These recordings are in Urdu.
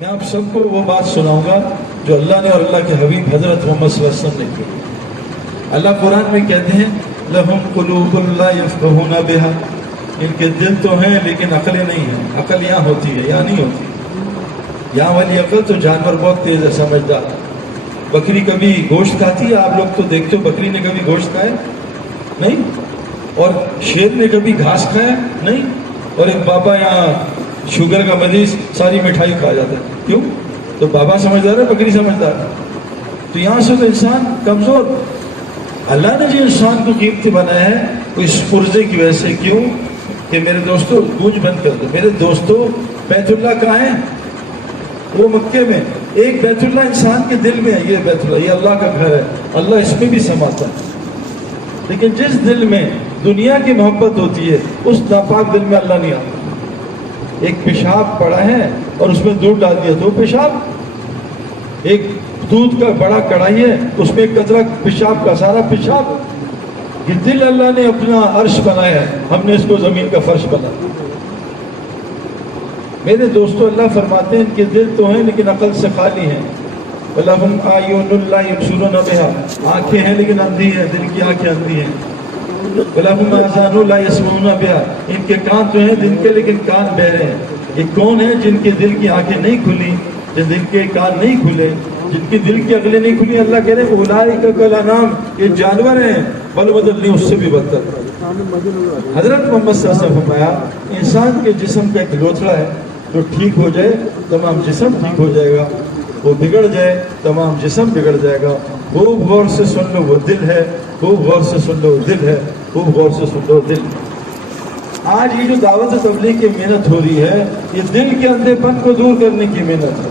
میں آپ سب کو وہ بات سناؤں گا جو اللہ نے اور اللہ کے حبیب حضرت محمد صلی اللہ علیہ وسلم نے کی۔ اللہ قرآن میں کہتے ہیں لَهُمْ قُلُوبٌ لَا يَفْقَهُونَ بِهَا، ان کے دل تو ہیں لیکن عقلیں نہیں ہیں۔ عقل یہاں ہوتی ہے، یہاں نہیں ہوتی۔ یہاں والی عقل تو جانور بہت تیز ہے، سمجھدار۔ بکری کبھی گوشت کھاتی ہے؟ آپ لوگ تو دیکھتے ہو بکری نے کبھی گوشت کھایا نہیں، اور شیر نے کبھی گھاس کھایا نہیں، اور ایک بابا یہاں شوگر کا مریض ساری مٹھائی کھا جاتا ہے، کیوں؟ تو بابا سمجھدار ہے، بکری سمجھدار ہے؟ تو یہاں سے تو انسان کمزور۔ اللہ نے جو انسان کو قیمتی بنایا ہے وہ اس پرزے کی وجہ سے، کیوں کہ میرے دوستو گونج بند کر دو، میرے دوستو بیت اللہ کہاں ہے؟ وہ مکے میں۔ ایک بیت اللہ انسان کے دل میں ہے، یہ بیت اللہ، یہ اللہ کا گھر ہے، اللہ اس میں بھی سماتا ہے۔ لیکن جس دل میں دنیا کی محبت ہوتی ہے اس ناپاک دل میں اللہ نہیں آتا۔ ایک پیشاب پڑا ہے اور اس میں دودھ ڈال دیا تو پیشاب، ایک دودھ کا بڑا کڑھائی ہے اس میں ایک قطرہ پیشاب کا، سارا پیشاب۔ یہ دل اللہ نے اپنا عرش بنایا ہے، ہم نے اس کو زمین کا فرش بنایا۔ میرے دوستو اللہ فرماتے ہیں ان کے دل تو ہیں لیکن عقل سے خالی ہیں۔ وَلَهُمْ أَعْيُنٌ لَا يُبْصِرُونَ بِهَا، آنکھیں ہیں لیکن اندھی ہیں، دل کی آنکھیں اندھی ہیں۔ وَلَهُمْ آذَانٌ لَا يَسْمَعُونَ بِهَا، ان کے کان تو ہیں دل کے لیکن کان بہرے ہیں۔ یہ کون ہے جن کے دل کی آنکھیں نہیں کھلی، جن دل کے کان نہیں کھلے، جن کی دل کی عقلیں نہیں کھلی؟ اللہ کہہ رہے ہیں اولئک کالانعام، یہ جانور ہیں، بل بدل نہیں، اس سے بھی بدتر۔ حضرت محمد صلی اللہ علیہ وسلم فرمایا انسان کے جسم کا ایک لوتھڑا ہے، جو ٹھیک ہو جائے تمام جسم ٹھیک ہو جائے گا، وہ بگڑ جائے تمام جسم بگڑ جائے گا۔ خوب غور سے سن لو وہ دل ہے، خوب غور سے سن لو دل ہے، خوب غور سے سن لو دل۔ آج یہ جو دعوت تبلیغ کی محنت ہو رہی ہے یہ دل کے اندھے پن کو دور کرنے کی محنت ہے،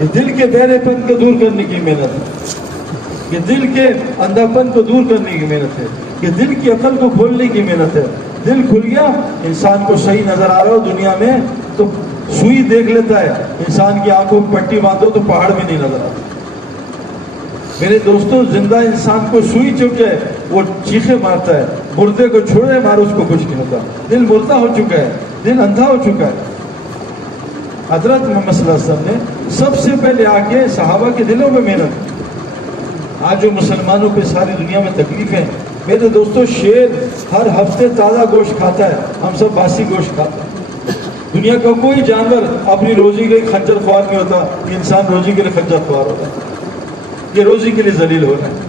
یہ دل کے بہرے پن کو دور کرنے کی محنت ہے، یہ دل کے اندھا پن کو دور کرنے کی محنت ہے، یہ دل کی عقل کو کھولنے کی محنت ہے۔ دل کھل گیا، انسان کو صحیح نظر آ رہا ہو دنیا میں تو سوئی دیکھ لیتا ہے، انسان کی آنکھوں میں پٹی باندھو تو پہاڑ بھی نہیں نظر آتا۔ میرے دوستو زندہ انسان کو سوئی چک ہے وہ چیخے مارتا ہے، مردے کو چھوڑے مارو اس کو کچھ نہیں ہوتا۔ دل مردہ ہو چکا ہے، دل اندھا ہو چکا ہے۔ حضرت محمد صلی اللہ علیہ وسلم نے سب سے پہلے آ کے صحابہ کے دلوں میں محنت کی۔ آج جو مسلمانوں پہ ساری دنیا میں تکلیفیں، میرے دوستو شیر ہر ہفتے تازہ گوشت کھاتا ہے، ہم سب باسی گوشت کھاتے ہیں۔ دنیا کا کوئی جانور اپنی روزی کے لیے خنجر خوار نہیں ہوتا، یہ انسان روزی کے لیے خنجر خوار ہوتا ہے، یہ روزی کے لیے ذلیل ہو رہا ہے۔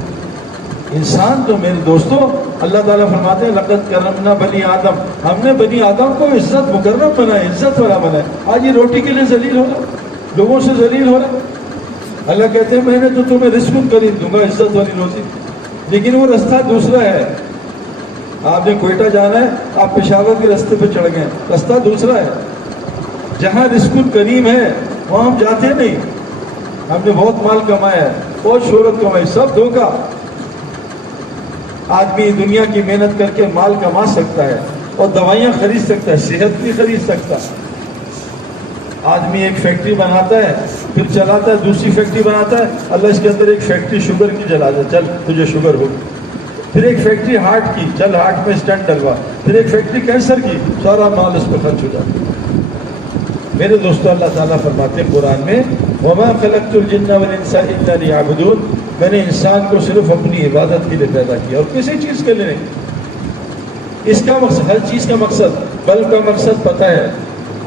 انسان تو میرے دوستو اللہ تعالیٰ فرماتے ہیں لقد کرمنا بنی آدم، ہم نے بنی آدم کو عزت مکرم بنایا، عزت والا بنایا۔ آج یہ روٹی کے لیے ذلیل ہو رہا ہے، لوگوں سے ذلیل ہو رہا ہے۔ اللہ کہتے ہیں میں نے تو تمہیں رزق قریب دوں گا، عزت والی روزی، لیکن وہ رستہ دوسرا ہے۔ آپ نے کوئٹہ جانا ہے، آپ پشاور کے رستے پہ چڑھ گئے، رستہ دوسرا ہے۔ جہاں رزق کریم ہے وہاں ہم جاتے نہیں۔ ہم نے بہت مال کمایا ہے، بہت شہرت کمائی، سب دھوکا۔ آدمی دنیا کی محنت کر کے مال کما سکتا ہے اور دوائیاں خرید سکتا ہے، صحت بھی خرید سکتا ہے۔ آدمی ایک فیکٹری بناتا ہے پھر چلاتا ہے، دوسری فیکٹری بناتا ہے، اللہ اس کے اندر ایک فیکٹری شوگر کی جلا دے، چل تجھے شوگر ہو۔ پھر ایک فیکٹری ہارٹ کی، چل ہارٹ میں اسٹنٹ ڈلوا۔ پھر ایک فیکٹری کینسر کی، سارا مال اس پہ خرچ ہو جاتا ہے۔ میرے دوستو اللہ تعالیٰ فرماتے ہیں قرآن میں وَمَا خَلَقْتُ الْجِنَّ وَالْإِنسَ إِلَّا لِيَعْبُدُونَ، میں نے انسان کو صرف اپنی عبادت کے لیے پیدا کیا اور کسی چیز کے لیے نہیں۔ اس کا مقصد، ہر چیز کا مقصد، بلب کا مقصد پتہ ہے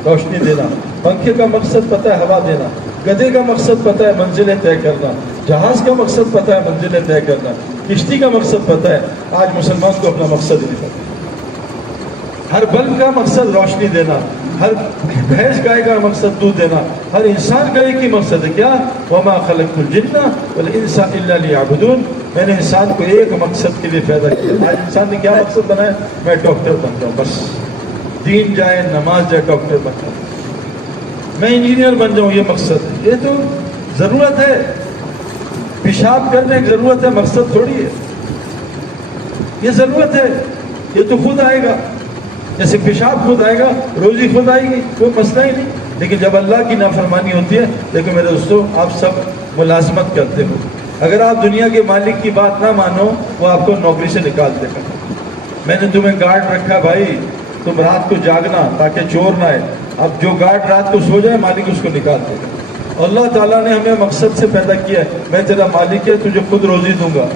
روشنی دینا، پنکھے کا مقصد پتہ ہے ہوا دینا، گدھے کا مقصد پتہ ہے منزلیں طے کرنا، جہاز کا مقصد پتہ ہے منزلیں طے کرنا، کشتی کا مقصد پتہ ہے۔ آج مسلمان کو اپنا مقصد نہیں پتہ۔ ہر بلب کا مقصد روشنی دینا، ہر بھینس گائے کا مقصد دودھ دینا، ہر انسان کا ایک ہی مقصد ہے، کیا؟ وَمَا خَلَقْتُ الْجِنَّ وَالْإِنسَ إِلَّا لِيَعْبُدُونَ، میں نے انسان کو ایک مقصد کے لیے پیدا کیا۔ آج انسان نے کیا مقصد بنایا؟ میں ڈاکٹر بن جاؤں، بس دین جائے نماز جائے ڈاکٹر بن جاؤں، میں انجینئر بن جاؤں، یہ مقصد ہے۔ یہ تو ضرورت ہے، پیشاب کرنے کی ضرورت ہے، مقصد تھوڑی ہے۔ یہ ضرورت ہے، یہ تو خود آئے گا، جیسے پیشاب خود آئے گا روزی خود آئے گی، کوئی مسئلہ ہی نہیں۔ لیکن جب اللہ کی نافرمانی ہوتی ہے، دیکھو میرے دوستو آپ سب ملازمت کرتے ہو، اگر آپ دنیا کے مالک کی بات نہ مانو وہ آپ کو نوکری سے نکال دے گا۔ میں نے تمہیں گارڈ رکھا بھائی، تم رات کو جاگنا تاکہ چور نہ آئے، اب جو گارڈ رات کو سو جائے مالک اس کو نکال دے گا۔ اللہ تعالیٰ نے ہمیں مقصد سے پیدا کیا ہے، میں تیرا مالک ہے، تجھے خود روزی دوں گا.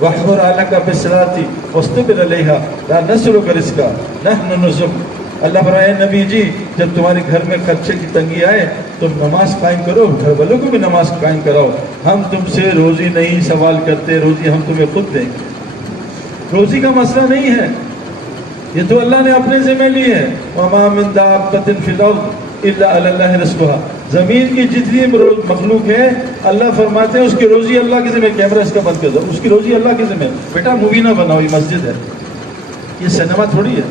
وَاحْفُرْ عَلَيْكَ بِالصَّلَاةِ وَاصْطَبِرْ عَلَيْهَا لَا نَسْأَلُكَ رِزْقًا نَحْنُ نَرْزُقُكَ. اللہ فرمائے نبی جی جب تمہارے گھر میں خرچے کی تنگی آئے تم نماز قائم کرو، گھر والوں کو بھی نماز قائم کراؤ. ہم تم سے روزی نہیں سوال کرتے، روزی ہم تمہیں خود دیں گے. روزی کا مسئلہ نہیں ہے، یہ تو اللہ نے اپنے ذمہ لی ہے. وَمَا مِن دَابَّةٍ فِي الْأَرْضِ إِلَّا عَلَى اللَّهِ رِزْقُهَا. زمین کی جتنی مخلوق ہے اللہ فرماتے ہیں اس کی روزی اللہ کے ذمہ. کیمرہ اس کا بند کر دو، اس کی روزی اللہ کے ذمہ. بیٹا مووی نہ بناؤ، یہ مسجد ہے، یہ سینما تھوڑی ہے.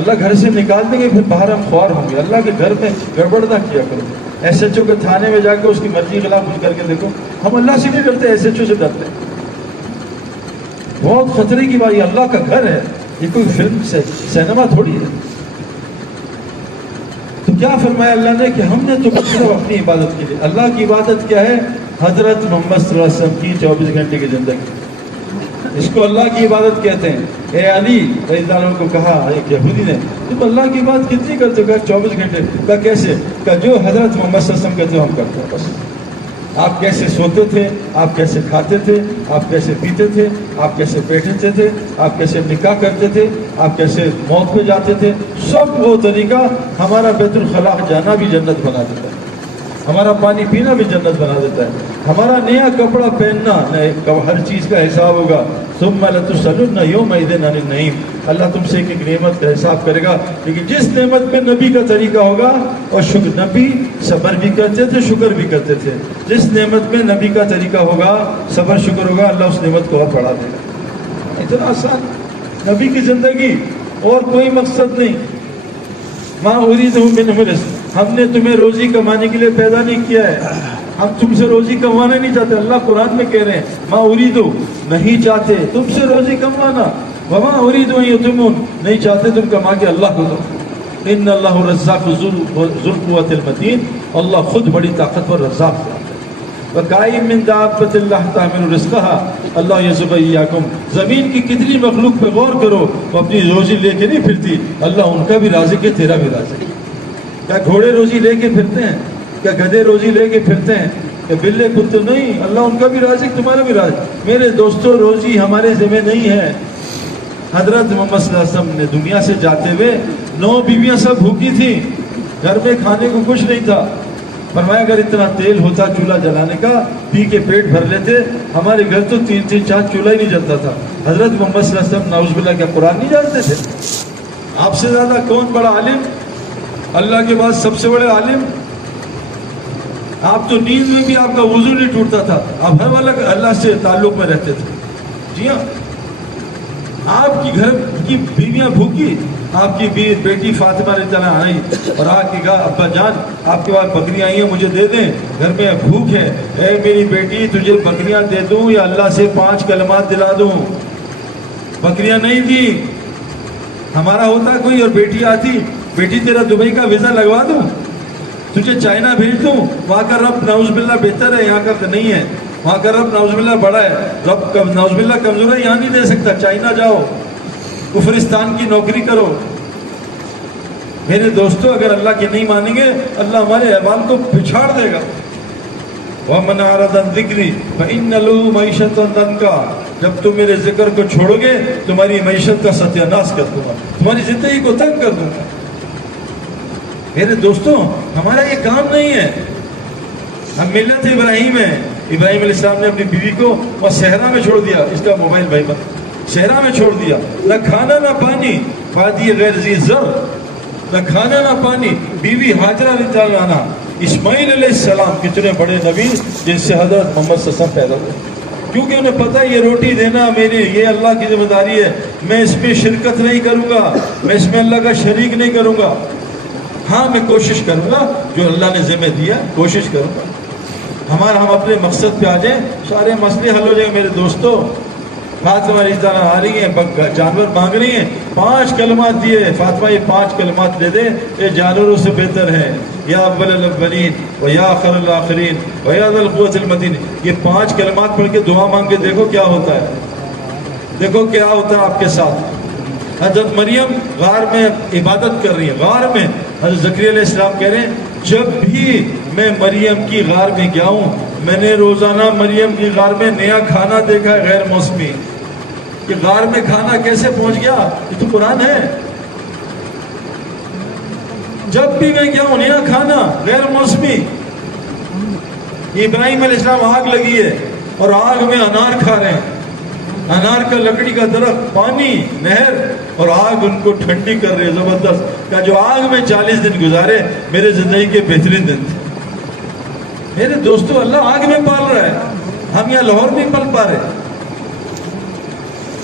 اللہ گھر سے نکال دیں گے پھر باہر ہم خوار ہوں گے. اللہ کے گھر میں گڑبڑ نہ کیا کرو. ایس ایچ او کے تھانے میں جا کے اس کی مرضی کے خلاف کچھ کر کے دیکھو. ہم اللہ سے نہیں ڈرتے، ایس ایچ او سے ڈرتے ہیں. بہت خطرے کی بات، یہ اللہ کا گھر ہے، یہ کوئی فلم سے سینما تھوڑی ہے. تو کیا فرمایا اللہ نے کہ ہم نے تو صرف اپنی عبادت کے لیے. اللہ کی عبادت کیا ہے؟ حضرت محمد صلی اللہ علیہ وسلم کی 24 گھنٹے کی زندگی، اس کو اللہ کی عبادت کہتے ہیں. اے علی رضی اللہ عنہ کو کہا ایک یہودی نے تم اللہ کی بات کتنی کرتے ہو؟ کہا 24 گھنٹے. کہا کیسے؟ کہا جو حضرت محمد صلی اللہ علیہ وسلم کہتے ہو ہم کرتے ہیں بس. آپ کیسے سوتے تھے، آپ کیسے کھاتے تھے، آپ کیسے پیتے تھے، آپ کیسے بیٹھتے تھے، آپ کیسے نکاح کرتے تھے، آپ کیسے موت پہ جاتے تھے، سب وہ طریقہ ہمارا بیت الخلاء جانا بھی جنت بنا دیتا ہے، ہمارا پانی پینا بھی جنت بنا دیتا ہے، ہمارا نیا کپڑا پہننا، ہر چیز کا حساب ہوگا. ثم لتسألن یومئذ عن النعیم. اللہ تم سے ایک ایک نعمت کا حساب کرے گا. لیکن جس نعمت میں نبی کا طریقہ ہوگا، اور شکر، نبی صبر بھی کرتے تھے شکر بھی کرتے تھے، جس نعمت میں نبی کا طریقہ ہوگا صبر شکر ہوگا، اللہ اس نعمت کو اور بڑھا دے گا. اتنا آسان نبی کی زندگی، اور کوئی مقصد نہیں. ماں اريد منهم رزق، ہم نے تمہیں روزی کمانے کے لیے پیدا نہیں کیا ہے، ہم تم سے روزی کمانا نہیں چاہتے. اللہ قرآن میں کہہ رہے ہیں ماں اريد، نہیں چاہتے تم سے روزی کمانا. وما اريد ان يطعمون، نہیں چاہتے تم کما کے اللہ کو دو. ان اللہ الرزاق ذو القوة المتین، اللہ خود بڑی طاقتور رزاق ہے. وَكَأَيِّن مِّن دَابَّةٍ لَّا تَحْمِلُ رِزْقَهَا اللہ يَرْزُقُ إِيَّاكُمْ. زمین کی کتنی مخلوق پہ غور کرو، وہ اپنی روزی لے کے نہیں پھرتی. اللہ ان کا بھی رازق ہے، تیرا بھی رازق ہے. کیا گھوڑے روزی لے کے پھرتے ہیں؟ کیا گدھے روزی لے کے پھرتے ہیں؟ کہ بلے کتے؟ نہیں، اللہ ان کا بھی رازق، تمہارا بھی رازق. میرے دوستو روزی ہمارے ذمہ نہیں ہے. حضرت محمد صلی اللہ علیہ وسلم نے دنیا سے جاتے ہوئے 9 بیویاں سب بھوکی تھیں، گھر میں کھانے کو کچھ نہیں تھا. فرمایا اگر اتنا تیل ہوتا چولہا جلانے کا پی کے پیٹ بھر لیتے. ہمارے گھر تو 3 4 چولہا ہی نہیں جلتا تھا. حضرت محمد صلی اللہ علیہ وسلم نعوذ باللہ کیا قرآن نہیں جانتے تھے؟ آپ سے زیادہ کون بڑا عالم؟ اللہ کے بعد سب سے بڑے عالم. آپ تو نیند میں بھی آپ کا وضو نہیں ٹوٹتا تھا، آپ ہر والا اللہ سے تعلق میں رہتے تھے. جی ہاں، آپ کی گھر کی بیویاں بھوکی، آپ کی بیٹی فاطمہ رضی اللہ عنہا آئی اور آ کے کہا ابا جان آپ کے پاس بکریاں آئی ہیں مجھے دے دیں، گھر میں بھوک ہے. اے میری بیٹی تجھے بکریاں دے دوں یا اللہ سے 5 کلمات دلا دوں؟ بکریاں نہیں دی. ہمارا ہوتا کوئی اور بیٹی آتی، بیٹی تیرا دبئی کا ویزا لگوا دوں، تجھے چائنا بھیج دوں، وہاں کا رب نعوذ باللہ بہتر ہے، یہاں کا نہیں ہے. وہاں کا رب نعوذ باللہ بڑا ہے، رب نعوذ باللہ کمزور ہے، یہاں نہیں دے سکتا. چائنا جاؤ، کفرستان کی نوکری کرو. میرے دوستو اگر اللہ کی نہیں مانیں گے اللہ ہمارے احوال کو پچھاڑ دے گا. وَمَنْ أَعْرَضَ عَنْ ذِكْرِي فَإِنَّ لَهُ مَعِيشَةً ضَنكًا. جب تم میرے ذکر کو چھوڑو گے تمہاری معیشت کا ستیہ ناش کر دوں گا، تمہاری زندگی کو تنگ کر دوں گا. میرے دوستوں ہمارا یہ کام نہیں ہے. ہم ملت ابراہیم ہیں. ابراہیم علیہ السلام نے اپنی بیوی کو وہ صحرا میں چھوڑ دیا. اس کا موبائل بھائی مت، صحرا میں چھوڑ دیا، نہ کھانا نہ پانی، وادی غیر ذی زر، نہ کھانا نہ پانی. بیوی ہاجرہ رضی اللہ عنہا، اسماعیل علیہ السلام کتنے بڑے نبی جن سے حضرت محمد صلی اللہ علیہ وسلم پیدا ہوئے، کیونکہ انہیں پتہ ہے یہ روٹی دینا میری، یہ اللہ کی ذمہ داری ہے. میں اس پہ شرکت نہیں کروں گا، میں اس میں اللہ کا شریک نہیں کروں گا. ہاں میں کوشش کروں گا جو اللہ نے ذمہ دیا کوشش کروں گا. ہم اپنے مقصد پہ آ جائیں سارے مسئلے حل ہو جائیں. میرے دوستو فاطمہ رضی اللہ عنہا آ رہی ہیں، جانور مانگ رہی ہیں، 5 کلمات دیے. فاطمہ یہ 5 کلمات دے دے، یہ جانوروں سے بہتر ہے. یا اول الاولین و یا آخر الاخرین و یا ذی القوۃ المتین. یہ 5 کلمات پڑھ کے دعا مانگ کے دیکھو کیا ہوتا ہے، دیکھو کیا ہوتا ہے آپ کے ساتھ. حضرت مریم غار میں عبادت کر رہی ہے، غار میں. حضرت زکریا علیہ السلام کہہ رہے ہیں جب بھی میں مریم کی غار میں گیا ہوں میں نے روزانہ مریم کی غار میں نیا کھانا دیکھا ہے غیر موسمی. کہ غار میں کھانا کیسے پہنچ گیا؟ یہ تو قرآن ہے. جب بھی میں گیا ہوں نیا کھانا غیر موسمی. ابراہیم علیہ السلام آگ لگی ہے اور آگ میں انار کھا رہے ہیں. انار کا لکڑی کا درخت، پانی، نہر، اور آگ ان کو ٹھنڈی کر رہے زبردست. کہ جو آگ میں 40 دن گزارے میرے زندگی کے بہترین دن تھے. میرے دوستو اللہ آگ میں پال رہا ہے، ہم یہاں لاہور نہیں پل پا رہے.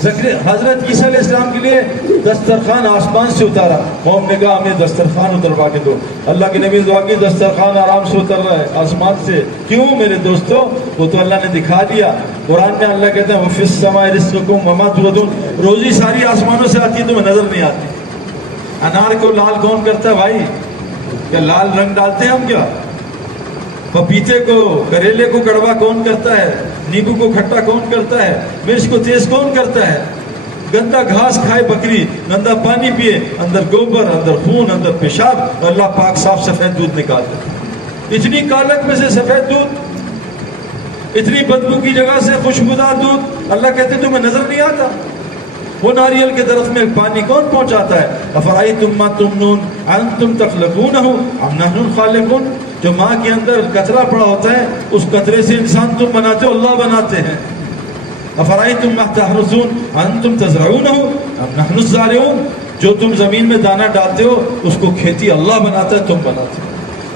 حضرت عیسیٰ علیہ السلام کے لیے دسترخوان آسمان سے اتارا. قوم نے کہا ہمیں دسترخوان اتروا کے دو. اللہ کے نبی دعا کی دسترخوان آرام سے اتر رہا ہے آسمان سے. کیوں میرے دوستو؟ وہ تو اللہ نے دکھا دیا. قرآن میں اللہ کہتے ہیں وَفِي السَّمَاءِ رِزْقُكُمْ وَمَا تُوعَدُونَ. روزی ساری آسمانوں سے آتی ہے تمہیں نظر نہیں آتی. انار کو لال کون کرتا ہے بھائی؟ کیا لال رنگ ڈالتے ہیں ہم کیا؟ پپیتے کو، کریلے کو کڑوا کون کرتا ہے؟ نیبو کو کھٹا کون کرتا ہے؟ مرچ کو تیز کون کرتا ہے؟ گندا گھاس کھائے بکری، گندا پانی پیے، اندر گوبر، اندر خون، اندر پیشاب، اللہ پاک صاف سفید دودھ نکالتا. اتنی کالک میں سے سفید دودھ، اتنی بدبو کی جگہ سے خوشبودار دودھ، اللہ کہتے تمہیں نظر نہیں آتا؟ وہ ناریل کے درخت میں پانی کون پہنچاتا ہے؟ افرائیتم ما تمنون انتم تخلقونہ ام نحن الخالقون. جو ماں کے اندر کچرا پڑا ہوتا ہے اس کچرے سے انسان تم بناتے ہو، اللہ بناتے ہیں. افرائیتم ما تحرثون انتم تزرعونہ ام نحن الزارعون. جو تم زمین میں دانہ ڈالتے ہو اس کو کھیتی اللہ بناتا ہے، تم بناتے ہو.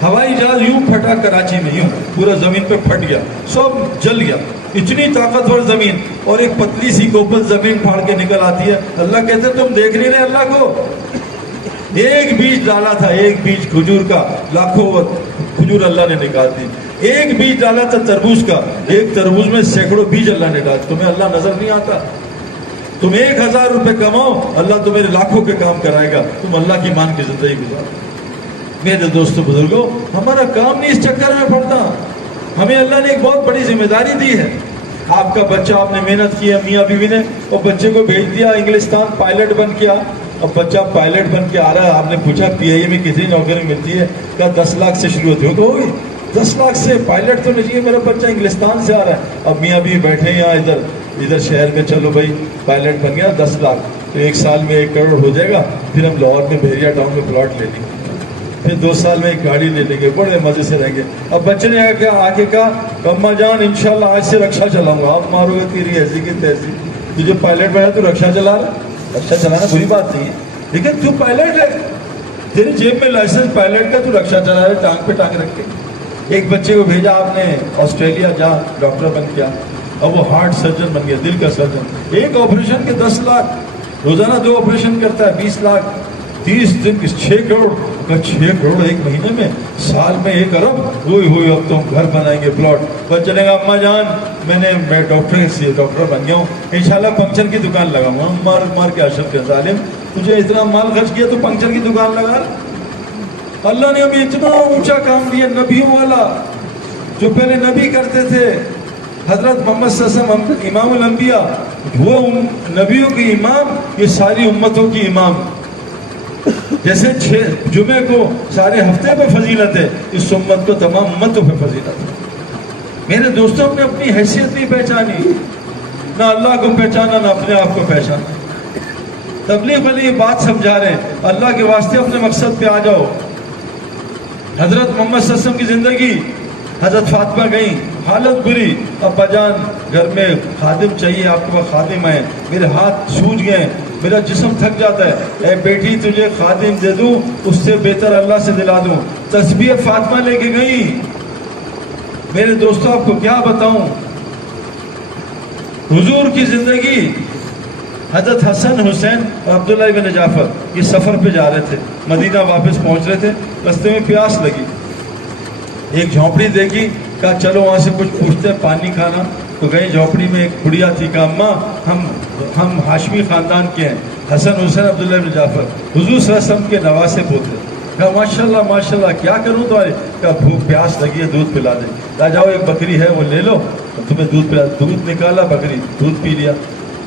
ہوائی جہاز یوں پھٹا کراچی میں، یوں پورا زمین پہ پھٹ گیا، سب جل گیا. اتنی طاقتور زمین اور ایک پتلی سی کوپل زمین پھاڑ کے نکل آتی ہے. اللہ کہتے ہیں تم دیکھ نہیں رہے اللہ کو؟ ایک بیج ڈالا تھا، ایک بیج کھجور کا، لاکھوں کھجور اللہ نے نکال دی. ایک بیج ڈالا تھا تربوز کا، ایک تربوز میں سینکڑوں بیج اللہ نے ڈال. تمہیں اللہ نظر نہیں آتا؟ تم 1000 روپے کماؤ، اللہ تمہیں لاکھوں کے کام کرائے گا. تم اللہ کی مان کی زندگی گزارو. میرے دوستو بزرگوں، ہمارا کام نہیں اس چکر میں پڑتا. ہمیں اللہ نے ایک بہت بڑی ذمہ داری دی ہے. آپ کا بچہ، آپ نے محنت کی ہے میاں بیوی نے، اور بچے کو بھیج دیا انگلستان، پائلٹ بن گیا. اب بچہ پائلٹ بن کے آ رہا ہے. آپ نے پوچھا پی آئی اے میں کتنی نوکری ملتی ہے؟ کہا 10 لاکھ سے شروع ہوتی ہو. ہوگی 10 لاکھ سے. پائلٹ تو نہیں چاہیے، میرا بچہ انگلستان سے آ رہا ہے. اب میاں بیوی بیٹھے ہیں یہاں ادھر شہر میں. چلو بھائی پائلٹ بن گیا 10 لاکھ تو 1 سال میں 1 کروڑ ہو جائے گا. پھر ہم لاہور میں بحریہ ٹاؤن میں پلاٹ لے لیں گے، پھر 2 سال میں ایک گاڑی لے لیں گے، بڑے مزے سے رہیں گے. اب بچے نے آگے کہا اماں جان انشاءاللہ آج سے رکشا چلاؤں گا. آپ مارو گے تیری ایسی کی تیسی. تجھے پائلٹ بنا تو رکشا چلا رہا. رکشا چلانا بری بات نہیں ہے، لیکن تو پائلٹ ہے، تیری جیب میں لائسنس پائلٹ کا، تو رکشا چلا رہا ہے ٹانگ پہ ٹانگ رکھ کے. ایک بچے کو بھیجا آپ نے آسٹریلیا، جا ڈاکٹر بن گیا. اب وہ ہارٹ سرجن بن گیا، دل کا سرجن. ایک آپریشن کے 10 لاکھ، روزانہ 2 آپریشن کرتا ہے، 20 لاکھ، 30 دن کے 6 کروڑ. 6 کروڑ ایک مہینے میں، سال میں 1 ارب. ہوئی اب تو ہم گھر بنائیں گے، پلاٹ بس چلے گا. اماں جان میں ڈاکٹر بن گیا ہوں، انشاءاللہ پنکچر کی دکان لگاؤں گا. مار کے اشرف کے ظالم، تجھے اتنا مال خرچ کیا تو پنکچر کی دکان لگا. اللہ نے ہمیں اتنا اونچا کام دیا، نبیوں والا، جو پہلے نبی کرتے تھے. حضرت محمد صلی اللہ علیہ وسلم امام الانبیاء، وہ نبیوں کی امام، یہ ساری امتوں کی امام. جیسے 6 جمعے کو سارے ہفتے پہ فضیلت ہے، اس امت کو تمام امتوں پہ فضیلت ہے. میرے دوستوں، نے اپنی حیثیت نہیں پہچانی، نہ اللہ کو پہچانا، نہ اپنے آپ کو پہچانا. تبلیغ والی یہ بات سمجھا رہے ہیں، اللہ کے واسطے اپنے مقصد پہ آ جاؤ. حضرت محمد صلی اللہ علیہ وسلم کی زندگی، حضرت فاطمہ گئیں، حالت بری. ابا جان گھر میں خادم چاہیے، آپ کے پاس خادم ہے. میرے ہاتھ سوج گئے، میرا جسم تھک جاتا ہے. اے بیٹی تجھے خادم دے دوں، اس سے بہتر اللہ سے دلا دوں. تسبیح فاطمہ لے کے گئی. میرے دوستوں آپ کو کیا بتاؤں، حضور کی زندگی. حضرت حسن حسین اور عبداللہ بن جعفر یہ سفر پہ جا رہے تھے، مدینہ واپس پہنچ رہے تھے. رستے میں پیاس لگی، ایک جھونپڑی دیکھی، کہا چلو وہاں سے کچھ پوچھتے ہیں، پانی کھانا. تو گئے جھونپڑی میں، ایک بڑھیا تھی. کہا اماں ہم ہاشمی خاندان کے ہیں، حسن حسین عبداللہ بن جعفر، حضور صلی اللہ علیہ وسلم کے نواسے پوتے. کہا ماشاءاللہ ماشاءاللہ، کیا کروں تمہارے؟ کہا بھوک پیاس لگی ہے، دودھ پلا دیں. کہا جاؤ ایک بکری ہے وہ لے لو، تمہیں دودھ پلا. دودھ نکالا، بکری دودھ پی لیا.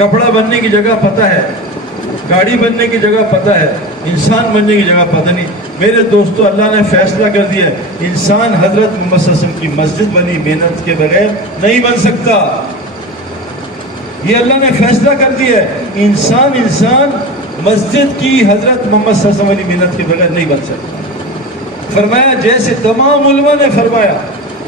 کپڑا بننے کی جگہ پتہ ہے، گاڑی بننے کی جگہ پتہ ہے، انسان بننے کی جگہ پتہ نہیں۔ میرے دوستو، اللہ نے فیصلہ کر دیا ہے، انسان حضرت محمد صلی اللہ علیہ وسلم کی مسجد بنی محنت کے بغیر نہیں بن سکتا۔ یہ اللہ نے فیصلہ کر دیا ہے، انسان مسجد کی حضرت محمد صلی اللہ علیہ وسلم کی محنت کے بغیر نہیں بن سکتا۔ فرمایا جیسے تمام علماء نے فرمایا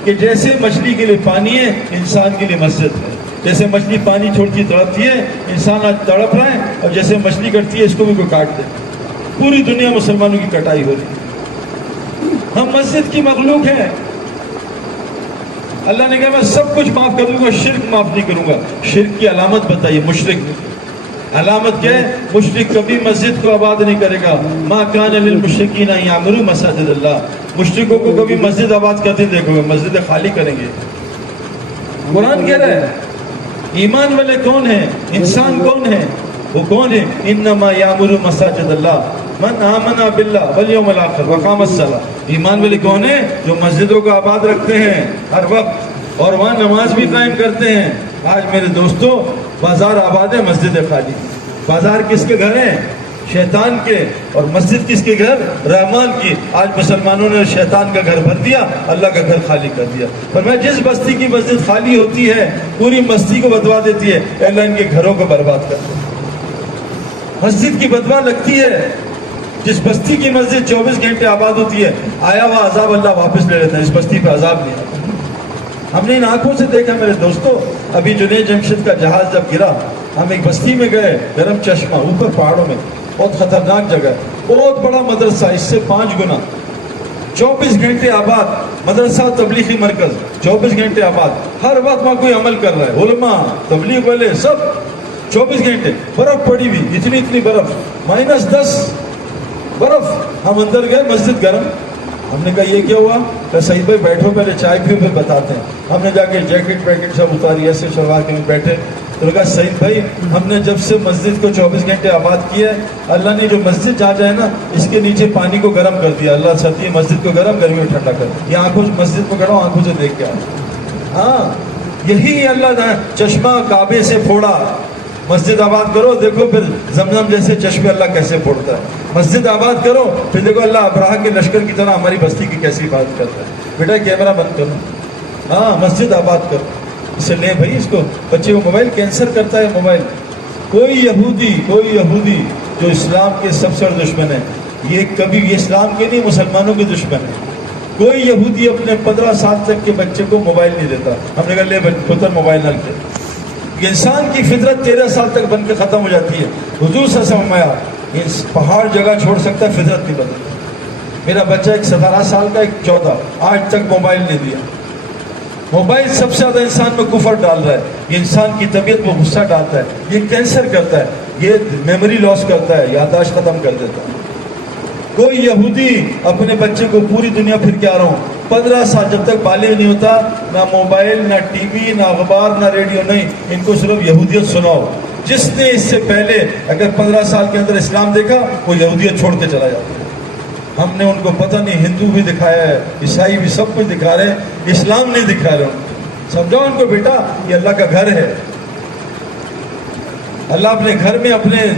کہ جیسے مچھلی کے لیے پانی ہے، انسان کے لیے مسجد ہے۔ جیسے مچھلی پانی چھوڑتی تڑپتی ہے، انسان آج تڑپ رہا ہے، اور جیسے مچھلی کٹتی ہے اس کو بھی کوئی کاٹ دے۔ پوری دنیا مسلمانوں کی کٹائی ہو رہی ہے، ہم مسجد کی مخلوق ہیں۔ اللہ نے کہا میں سب کچھ معاف کر دوں گا، شرک معاف نہیں کروں گا۔ شرک کی علامت بتائیے، مشرک علامت کیا ہے؟ مشرک کبھی مسجد کو آباد نہیں کرے گا۔ ما کان للمشرکین ان یعمروا مساجد اللہ، مشرکوں کو کبھی مسجد آباد کرتے دیکھو گے، مسجد خالی کریں گے۔ قرآن کہہ رہا ہے ایمان والے کون ہیں، انسان کون ہے، وہ کون ہے؟ انما یعمر مساجد اللہ من آمن باللہ والیوم الآخر وقام الصلاۃ۔ ایمان والے کون ہیں؟ جو مسجدوں کو آباد رکھتے ہیں ہر وقت، اور وہاں نماز بھی قائم کرتے ہیں۔ آج میرے دوستو بازار آباد ہے، مسجد خالی۔ بازار کس کے گھر ہیں؟ شیطان کے، اور مسجد کس کے گھر؟ رحمان کی۔ آج مسلمانوں نے شیطان کا گھر بھر دیا، اللہ کا گھر خالی کر دیا۔ پر میں جس بستی کی مسجد خالی ہوتی ہے پوری بستی کو بدوا دیتی ہے، اللہ ان کے گھروں کو برباد کر دے۔ مسجد کی بدوا لگتی ہے۔ جس بستی کی مسجد 24 گھنٹے آباد ہوتی ہے، آیا ہوا عذاب اللہ واپس لے لیتا ہے، اس بستی پہ عذاب نہیں آتا۔ ہم نے ان آنکھوں سے دیکھا میرے دوستو۔ ابھی جنید جمشید کا جہاز جب گرا، ہم ایک بستی میں گئے، گرم چشمہ، اوپر پہاڑوں میں، بہت خطرناک جگہ، بہت بڑا مدرسہ، اس سے 5 گنا، 24 گھنٹے آباد مدرسہ، تبلیغی مرکز، 24 گھنٹے آباد، ہر وقت وہاں کوئی عمل کر رہا ہے، علماء، تبلیغ والے، سب 24 گھنٹے۔ برف پڑی ہوئی، اتنی برف، -10 برف۔ ہم اندر گئے، مسجد گرم۔ ہم نے کہا یہ کیا ہوا؟ کہ سعید بھائی بیٹھو، پہلے چائے پیو پھر بتاتے ہیں۔ ہم نے جا کے جیکٹ ویکٹ سب اتاری، ایسے شلوار کے بیٹھے، تو کہا سعید بھائی ہم نے جب سے مسجد کو 24 گھنٹے آباد کیا ہے، اللہ نے جو مسجد جہاں جائے نا اس کے نیچے پانی کو گرم کر دیا۔ اللہ سردی مسجد کو گرم، گرمی میں ٹھنڈا کر دیا۔ یہ آنکھوں مسجد کو گڑا، آنکھوں سے دیکھ کے آئے۔ ہاں یہی اللہ نے چشمہ کعبے سے پھوڑا۔ مسجد آباد کرو، دیکھو پھر زمزم جیسے چشمے اللہ کیسے پھوڑتا ہے۔ مسجد آباد کرو، پھر دیکھو اللہ ابراہ کے لشکر کی طرح ہماری بستی کی کیسی حفاظت کرتا ہے۔ بیٹا کیمرہ بند کرو، ہاں مسجد آباد کرو، اسے لے بھائی، اس کو بچے کو موبائل کینسر کرتا ہے موبائل۔ کوئی یہودی جو اسلام کے سب سے بڑے دشمن ہے، یہ کبھی یہ اسلام کے نہیں مسلمانوں کے دشمن ہے۔ کوئی یہودی اپنے 15 سال تک کے بچے کو موبائل نہیں دیتا۔ ہم نے کہا لے پتر موبائل نہ دے۔ انسان کی فطرت 13 سال تک بن کے ختم ہو جاتی ہے۔ حضور صلی اللہ علیہ وسلم آیا، پہاڑ جگہ چھوڑ سکتا ہے، فطرت نہیں بدلتی۔ میرا بچہ ایک 17 سال کا، ایک 14، آج تک موبائل نہیں دیا۔ موبائل سب سے زیادہ انسان میں کفر ڈال رہا ہے، یہ انسان کی طبیعت میں غصہ ڈالتا ہے، یہ کینسر کرتا ہے، یہ میموری لاس کرتا ہے، یادداشت ختم کر دیتا ہے۔ کوئی یہودی اپنے بچے کو پوری دنیا پھر کے آ رہا ہوں 15 سال جب تک بالغ نہیں ہوتا، نہ موبائل، نہ ٹی وی، نہ اخبار، نہ ریڈیو، نہیں، ان کو صرف یہودیت سناؤ۔ جس نے اس سے پہلے اگر 15 سال کے اندر اسلام دیکھا، وہ یہودیت چھوڑ کے چلا جاتا ہے۔ ہم نے ان کو پتہ نہیں، ہندو بھی دکھایا ہے، عیسائی بھی، سب کچھ دکھا رہے ہیں، اسلام نہیں دکھا رہے ہیں۔ سمجھاؤ ان کو بیٹا یہ اللہ کا گھر ہے۔ اللہ اپنے گھر میں اپنے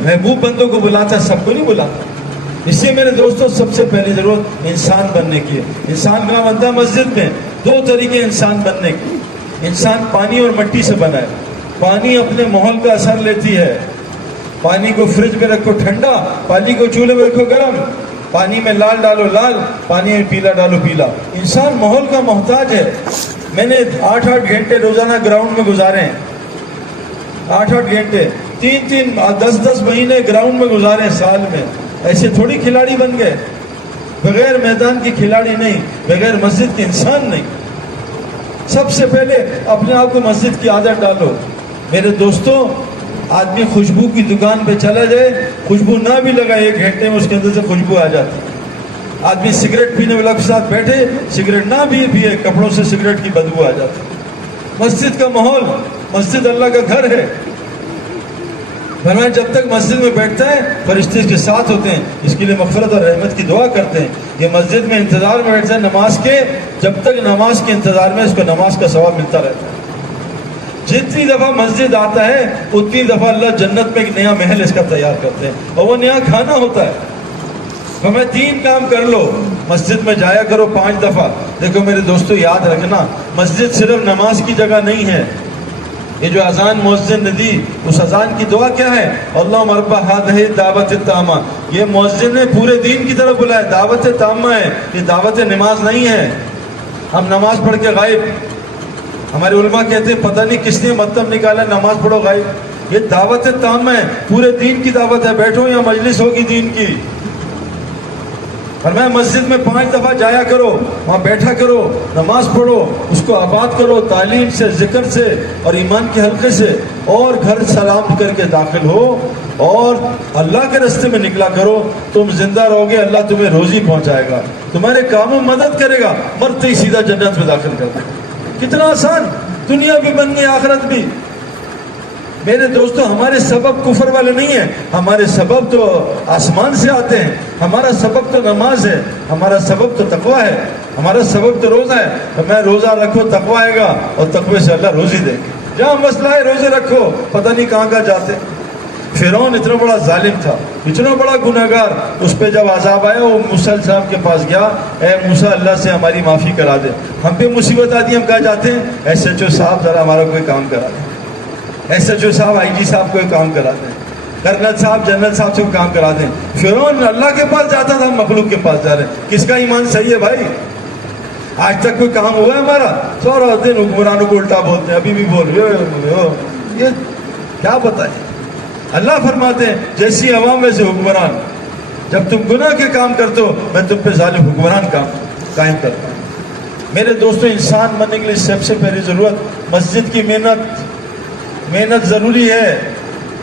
محبوب بندوں کو بلاتا ہے، سب کو نہیں بلاتا۔ اس سے میرے دوستوں سب سے پہلی ضرورت انسان بننے کی ہے۔ انسان کہاں بنتا ہے؟ مسجد میں۔ 2 طریقے انسان بننے کے۔ انسان پانی اور مٹی سے بنا ہے۔ پانی اپنے ماحول کا اثر لیتی ہے۔ پانی کو فریج میں رکھو ٹھنڈا، پانی کو چولہے میں رکھو گرم، پانی میں لال ڈالو لال، پانی میں پیلا ڈالو پیلا۔ انسان ماحول کا محتاج ہے۔ میں نے 8-8 گھنٹے روزانہ گراؤنڈ میں گزارے ہیں، 8-8 گھنٹے، 3-3 10-10 مہینے گراؤنڈ میں گزارے سال میں۔ ایسے تھوڑی کھلاڑی بن گئے، بغیر میدان کی کھلاڑی نہیں، بغیر مسجد کے انسان نہیں۔ سب سے پہلے اپنے آپ کو مسجد کی عادت ڈالو۔ میرے دوستوں آدمی خوشبو کی دکان پہ چلا جائے، خوشبو نہ بھی لگائے 1 گھنٹے میں اس کے اندر سے خوشبو آ جاتی ہے۔ آدمی سگریٹ پینے والا کے ساتھ بیٹھے، سگریٹ نہ بھی پیے، کپڑوں سے سگریٹ کی بدبو آ جاتی ہے۔ مسجد کا ماحول، مسجد اللہ کا گھر ہے۔ فرمایا جب تک مسجد میں بیٹھتا ہے فرشتے اس کے ساتھ ہوتے ہیں، اس کے لیے مغفرت اور رحمت کی دعا کرتے ہیں۔ یہ مسجد میں انتظار میں بیٹھتا ہے نماز کے، جب تک نماز کے انتظار میں اس کو نماز کا ثواب ملتا رہتا ہے۔ جتنی دفعہ مسجد آتا ہے اتنی دفعہ اللہ جنت میں ایک نیا محل اس کا تیار کرتے ہیں، اور وہ نیا کھانا ہوتا ہے۔ ہمیں 3 کام کر لو، مسجد میں جایا کرو 5 دفعہ۔ دیکھو میرے دوستو، یاد رکھنا، مسجد صرف نماز کی جگہ نہیں ہے۔ یہ جو اذان مؤذن نے دی، اس اذان کی دعا کیا ہے؟ اللہم رب ہذہ دعوت التامہ۔ یہ مؤذن نے پورے دین کی طرف بلایا، دعوت تامہ ہے، یہ دعوت نماز نہیں ہے۔ ہم نماز پڑھ کے غائب، ہمارے علماء کہتے ہیں پتہ نہیں کس نے مطلب نکالا نماز پڑھو غائب۔ یہ دعوت تامہ ہے، پورے دین کی دعوت ہے۔ بیٹھو یا مجلس ہوگی دین کی، فرمایا مسجد میں 5 دفعہ جایا کرو، وہاں بیٹھا کرو، نماز پڑھو، اس کو آباد کرو تعلیم سے، ذکر سے اور ایمان کے حلقے سے، اور گھر سلام کر کے داخل ہو اور اللہ کے راستے میں نکلا کرو۔ تم زندہ رہو گے، اللہ تمہیں روزی پہنچائے گا، تمہارے کاموں میں مدد کرے گا، مرتے ہی سیدھا جنت میں داخل کر دے گا۔ کتنا آسان، دنیا بھی بن گئی آخرت بھی۔ میرے دوستو، ہمارے سبب کفر والے نہیں ہیں، ہمارے سبب تو آسمان سے آتے ہیں۔ ہمارا سبب تو نماز ہے، ہمارا سبب تو تقویٰ ہے، ہمارا سبب تو روزہ ہے۔ تو میں روزہ رکھو، تقویٰ آئے گا، اور تقوی سے اللہ روزی دے گا۔ جہاں مسئلہ ہے روزے رکھو، پتہ نہیں کہاں کہاں جاتے۔ فرعون اتنا بڑا ظالم تھا، اتنا بڑا گناہگار، اس پہ جب عذاب آیا وہ موسیٰ علیہ السلام کے پاس گیا، اے موسیٰ اللہ سے ہماری معافی کرا دے۔ ہم پہ مصیبت آتی ہے، ہم کہاں جاتے ہیں؟ ایس ایچ او صاحب ذرا ہمارا کوئی کام کرا دیں، ایس ایچ او صاحب، آئی جی صاحب کوئی کام کرا دیں، کرنل صاحب، جنرل صاحب سے کام کرا دیں۔ فرعون اللہ کے پاس جاتا تھا، مخلوق کے پاس جا رہے ہیں۔ کس کا ایمان صحیح ہے بھائی؟ آج تک کوئی کام ہوا ہے ہمارا؟ سارا دن حکمرانوں کو الٹا بولتے ہیں، ابھی بھی بول رہے ہو، یہ کیا بتائیں؟ اللہ فرماتے ہیں جیسی عوام ویسے حکمران۔ جب تم گناہ کے کام کرتے ہو، میں تم پہ ظالم حکمران کام قائم کرتا ہوں۔ میرے دوستو، انسان بننے کے لیے سب سے پہلی ضرورت مسجد کی محنت ضروری ہے۔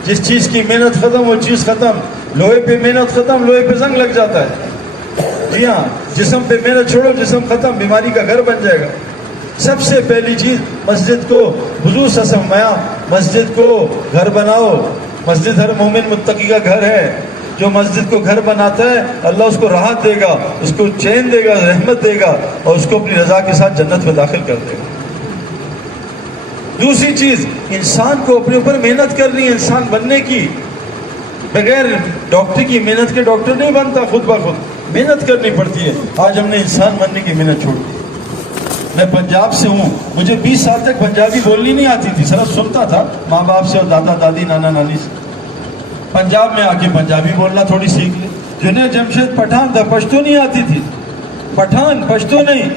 جس چیز کی محنت ختم وہ چیز ختم، لوہے پہ محنت ختم، لوہے پہ زنگ لگ جاتا ہے۔ جی ہاں، جسم پہ محنت چھوڑو، جسم ختم، بیماری کا گھر بن جائے گا۔ سب سے پہلی چیز مسجد کو، حضور صلی اللہ علیہ وسلم فرمایا مسجد کو گھر بناؤ۔ مسجد ہر مومن متقی کا گھر ہے۔ جو مسجد کو گھر بناتا ہے اللہ اس کو راحت دے گا، اس کو چین دے گا، رحمت دے گا، اور اس کو اپنی رضا کے ساتھ جنت میں داخل کر دے گا۔ دوسری چیز، انسان کو اپنے اوپر محنت کرنی ہے انسان بننے کی۔ بغیر ڈاکٹر کی محنت کے ڈاکٹر نہیں بنتا، خود بخود محنت کرنی پڑتی ہے۔ آج ہم نے انسان بننے کی محنت چھوڑ دی۔ میں پنجاب سے ہوں، مجھے 20 سال تک پنجابی بولنی نہیں آتی تھی، صرف سنتا تھا ماں باپ سے اور دادا دادی نانا نانی سے۔ پنجاب میں آ کے پنجابی بولنا تھوڑی سیکھ لی۔ جنید جمشید پٹھان تھا، پشتو نہیں آتی تھی، پٹھان پشتو نہیں۔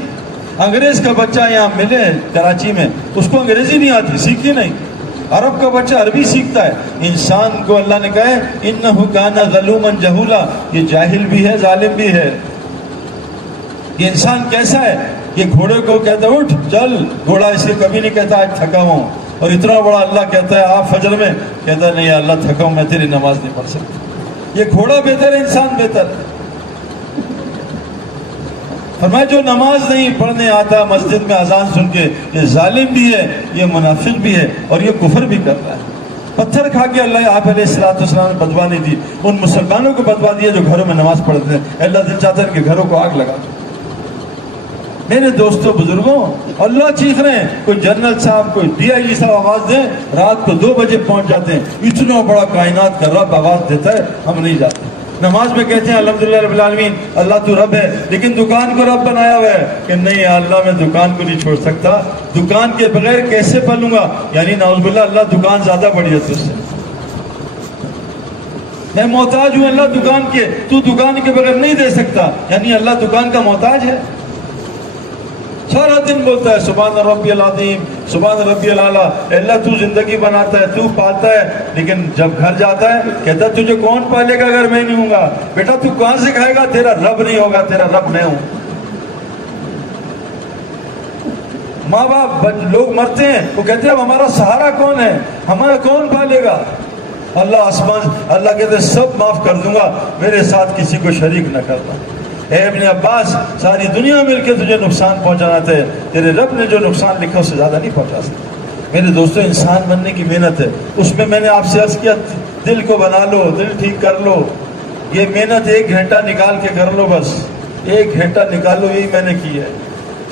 انگریز کا بچہ یہاں ملے کراچی میں، اس کو انگریزی نہیں آتی، سیکھی نہیں۔ عرب کا بچہ عربی سیکھتا ہے۔ انسان کو اللہ نے کہا ہے انہ کان ظلوما جہولا، یہ جاہل بھی ہے، ظالم بھی ہے۔ یہ انسان کیسا ہے؟ یہ گھوڑے کو کہتا ہے اٹھ چل، گھوڑا اسے کبھی نہیں کہتا آج تھکا ہوں، اور اتنا بڑا اللہ کہتا ہے آپ فجر میں، کہتا ہے نہیں اللہ تھکا ہوں، میں تیری نماز نہیں پڑھ سکتا۔ یہ گھوڑا بہتر ہے، انسان بہتر ہے؟ فرمایا جو نماز نہیں پڑھنے آتا مسجد میں اذان سن کے، یہ ظالم بھی ہے، یہ منافق بھی ہے، اور یہ کفر بھی کر رہا ہے۔ پتھر کھا کے اللہ آپ علیہ السلام نے بدوا نہیں دی، ان مسلمانوں کو بدوا دیا جو گھروں میں نماز پڑھتے ہیں۔ اللہ دل چاہتا ہے کہ گھروں کو آگ لگا دو۔ میرے دوستوں بزرگوں، اللہ چیخ رہے ہیں، کوئی جنرل صاحب، کوئی ڈی آئی جی صاحب آواز دیں، رات کو 2 بجے پہنچ جاتے ہیں۔ اتنا بڑا کائنات کا رب آواز دیتا ہے، ہم نہیں جاتے۔ نماز میں کہتے ہیں الحمدللہ رب العالمین، اللہ تو رب ہے، لیکن دکان کو رب بنایا ہوا ہے کہ نہیں اللہ میں دکان کو نہیں چھوڑ سکتا، دکان کے بغیر کیسے پلوں گا؟ یعنی نعوذ باللہ اللہ دکان زیادہ بڑی ہے تجھ سے، میں محتاج ہوں اللہ دکان کے، تو دکان کے بغیر نہیں دے سکتا، یعنی اللہ دکان کا محتاج ہے۔ سارا دن بولتا ہے سبحان ربی العظیم، سبحان ربی الاعلیٰ، اللہ تو زندگی بناتا ہے، تو پالتا ہے، لیکن جب گھر جاتا ہے کہتا ہے تجھے کون پالے گا اگر میں نہیں ہوں گا؟ بیٹا تو کہاں سے کھائے گا؟ تیرا رب نہیں ہوگا، تیرا رب میں ہوں۔ ماں باپ لوگ مرتے ہیں، وہ کہتے ہیں ہمارا سہارا کون ہے، ہمارا کون پالے گا؟ اللہ آسمان، اللہ کہتے ہیں سب معاف کر دوں گا، میرے ساتھ کسی کو شریک نہ کرنا۔ اے ابن عباس، ساری دنیا مل کے تجھے نقصان پہنچانا تھے، تیرے رب نے جو نقصان لکھا اس سے زیادہ نہیں پہنچا سکتا۔ میرے دوستو انسان بننے کی محنت ہے، اس میں نے آپ سے عرض کیا دل کو بنا لو، دل ٹھیک کر لو۔ یہ محنت 1 گھنٹہ نکال کے کر لو، بس 1 گھنٹہ نکال لو، یہی میں نے کی ہے۔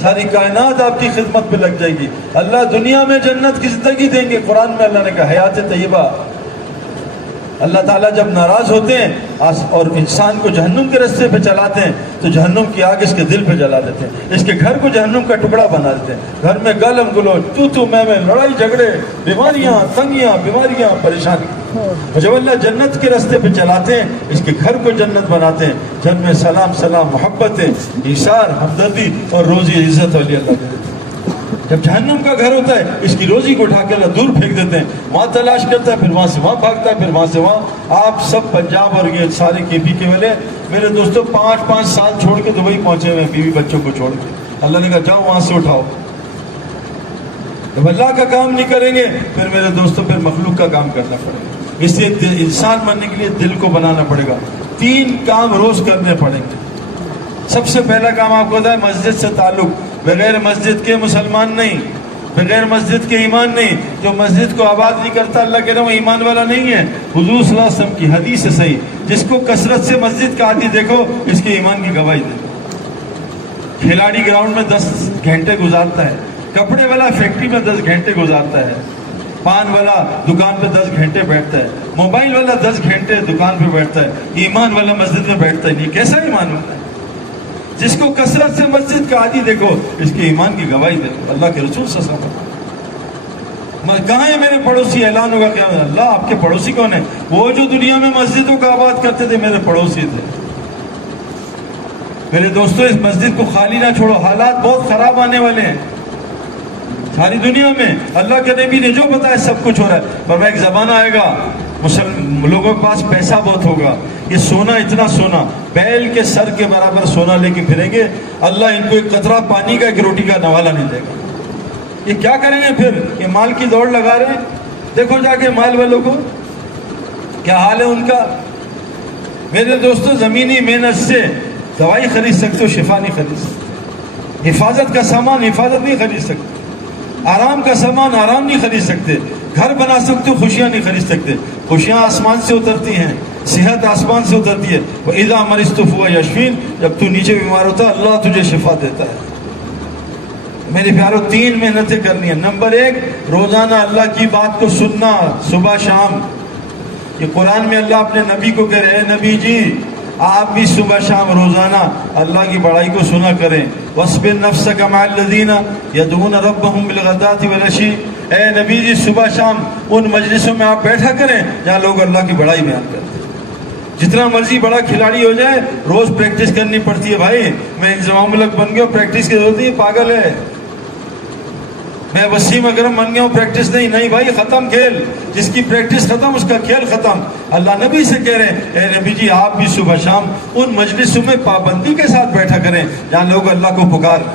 ساری کائنات آپ کی خدمت پہ لگ جائے گی. اللہ دنیا میں جنت کی زندگی دیں گے. قرآن میں اللہ نے کہا حیات طیبہ. اللہ تعالیٰ جب ناراض ہوتے ہیں اور انسان کو جہنم کے راستے پہ چلاتے ہیں تو جہنم کی آگ اس کے دل پہ جلا دیتے ہیں, اس کے گھر کو جہنم کا ٹکڑا بنا دیتے ہیں. گھر میں گالم گلوچ تو میں لڑائی جھگڑے, بیماریاں, تنگیاں, بیماریاں, پریشانی. جب اللہ جنت کے راستے پہ چلاتے ہیں اس کے گھر کو جنت بناتے ہیں. جن میں سلام سلام, محبتیں, ایثار, ہمدردی اور روزی عزت والی اللہ دیتے ہیں. جب جہنم کا گھر ہوتا ہے اس کی روزی کو اٹھا کے اللہ دور پھینک دیتے ہیں, وہاں تلاش کرتا ہے, پھر وہاں سے وہاں بھاگتا ہے, پھر وہاں سے وہاں. آپ سب پنجاب اور یہ سارے کے پی کے والے میرے دوستوں 5-5 سال چھوڑ کے دبئی پہنچے ہوئے, بیوی بچوں کو چھوڑ کے. اللہ نے کہا جاؤ وہاں سے اٹھاؤ. جب اللہ کا کام نہیں کریں گے پھر میرے دوستوں پھر مخلوق کا کام کرنا پڑے گا. اس لیے انسان بننے کے لیے دل کو بنانا پڑے گا. 3 کام روز کرنے پڑیں گے. سب سے پہلا کام آپ کو بتایا مسجد سے تعلق. بغیر مسجد کے مسلمان نہیں, بغیر مسجد کے ایمان نہیں. جو مسجد کو آباد نہیں کرتا اللہ کہہ رہا وہ ایمان والا نہیں ہے. حضور صلی اللہ علیہ وسلم کی حدیث ہے صحیح, جس کو کثرت سے مسجد کا عادی دیکھو اس کے ایمان کی گواہی دے. کھلاڑی گراؤنڈ میں 10 گھنٹے گزارتا ہے, کپڑے والا فیکٹری میں 10 گھنٹے گزارتا ہے, پان والا دکان پہ 10 گھنٹے بیٹھتا ہے, موبائل والا 10 گھنٹے دکان پہ بیٹھتا ہے, ایمان والا مسجد میں بیٹھتا ہی نہیں. کیسا ایمان ہوتا ہے؟ جس کو کثرت سے مسجد کا عادی دیکھو اس کے ایمان کی گواہی دیکھو. اللہ کے رسول صلی اللہ علیہ وسلم کہاں ہے میرے پڑوسی؟ اعلان ہوگا کہ اللہ آپ کے پڑوسی کون ہیں؟ وہ جو دنیا میں مسجدوں کا آباد کرتے تھے میرے پڑوسی تھے. میرے دوستوں اس مسجد کو خالی نہ چھوڑو, حالات بہت خراب آنے والے ہیں ساری دنیا میں. اللہ کے نبی نے جو بتایا سب کچھ ہو رہا ہے. پر ایک زمانہ آئے گا لوگوں کے پاس پیسہ بہت ہوگا, یہ سونا اتنا سونا, بیل کے سر کے برابر سونا لے کے پھریں گے, اللہ ان کو ایک قطرہ پانی کا, ایک روٹی کا نوالہ نہیں دے گا. یہ کیا کریں گے پھر؟ یہ مال کی دوڑ لگا رہے ہیں. دیکھو جا کے مال والوں کو کیا حال ہے ان کا. میرے دوستوں زمینی محنت سے دوائی خرید سکتے ہو, شفا نہیں خرید سکتے. حفاظت کا سامان حفاظت نہیں خرید سکتے, آرام کا سامان آرام نہیں خرید سکتے, گھر بنا سکتے ہو خوشیاں نہیں خرید سکتے. خوشیاں آسمان سے اترتی ہیں, صحت آسمان سے اترتی ہے. وَإِذَا مَرِضْتُ فَهُوَ يَشْفِينِ, جب تو نیچے بیمار ہوتا ہے اللہ تجھے شفا دیتا ہے. میرے پیارو 3 محنتیں کرنی ہیں. نمبر 1 روزانہ اللہ کی بات کو سننا صبح شام. یہ قرآن میں اللہ اپنے نبی کو کہہ رہے ہیں, نبی جی آپ بھی صبح شام روزانہ اللہ کی بڑائی کو سنا کریں. وَاصْبِرْ نَفْسَكَ مَعَ الَّذِينَ يَدْعُونَ رَبَّهُمْ بِالْغَدَاةِ وَالْعَشِيِّ. اے نبی جی صبح شام ان مجلسوں میں آپ بیٹھا کریں جہاں لوگ اللہ کی بڑائی بیان کرتے ہیں. جتنا مرضی بڑا کھلاڑی ہو جائے روز پریکٹس کرنی پڑتی ہے. بھائی میں انضمام الحق بن گیا ہوں, پریکٹس کی ضرورت نہیں, پاگل ہے. میں وسیم اکرم بن گیا ہوں, پریکٹس نہیں بھائی, ختم کھیل. جس کی پریکٹس ختم اس کا کھیل ختم. اللہ نبی سے کہہ رہے ہیں اے نبی جی آپ بھی صبح شام ان مجلسوں میں پابندی کے ساتھ بیٹھا کریں جہاں لوگ اللہ کو پکار.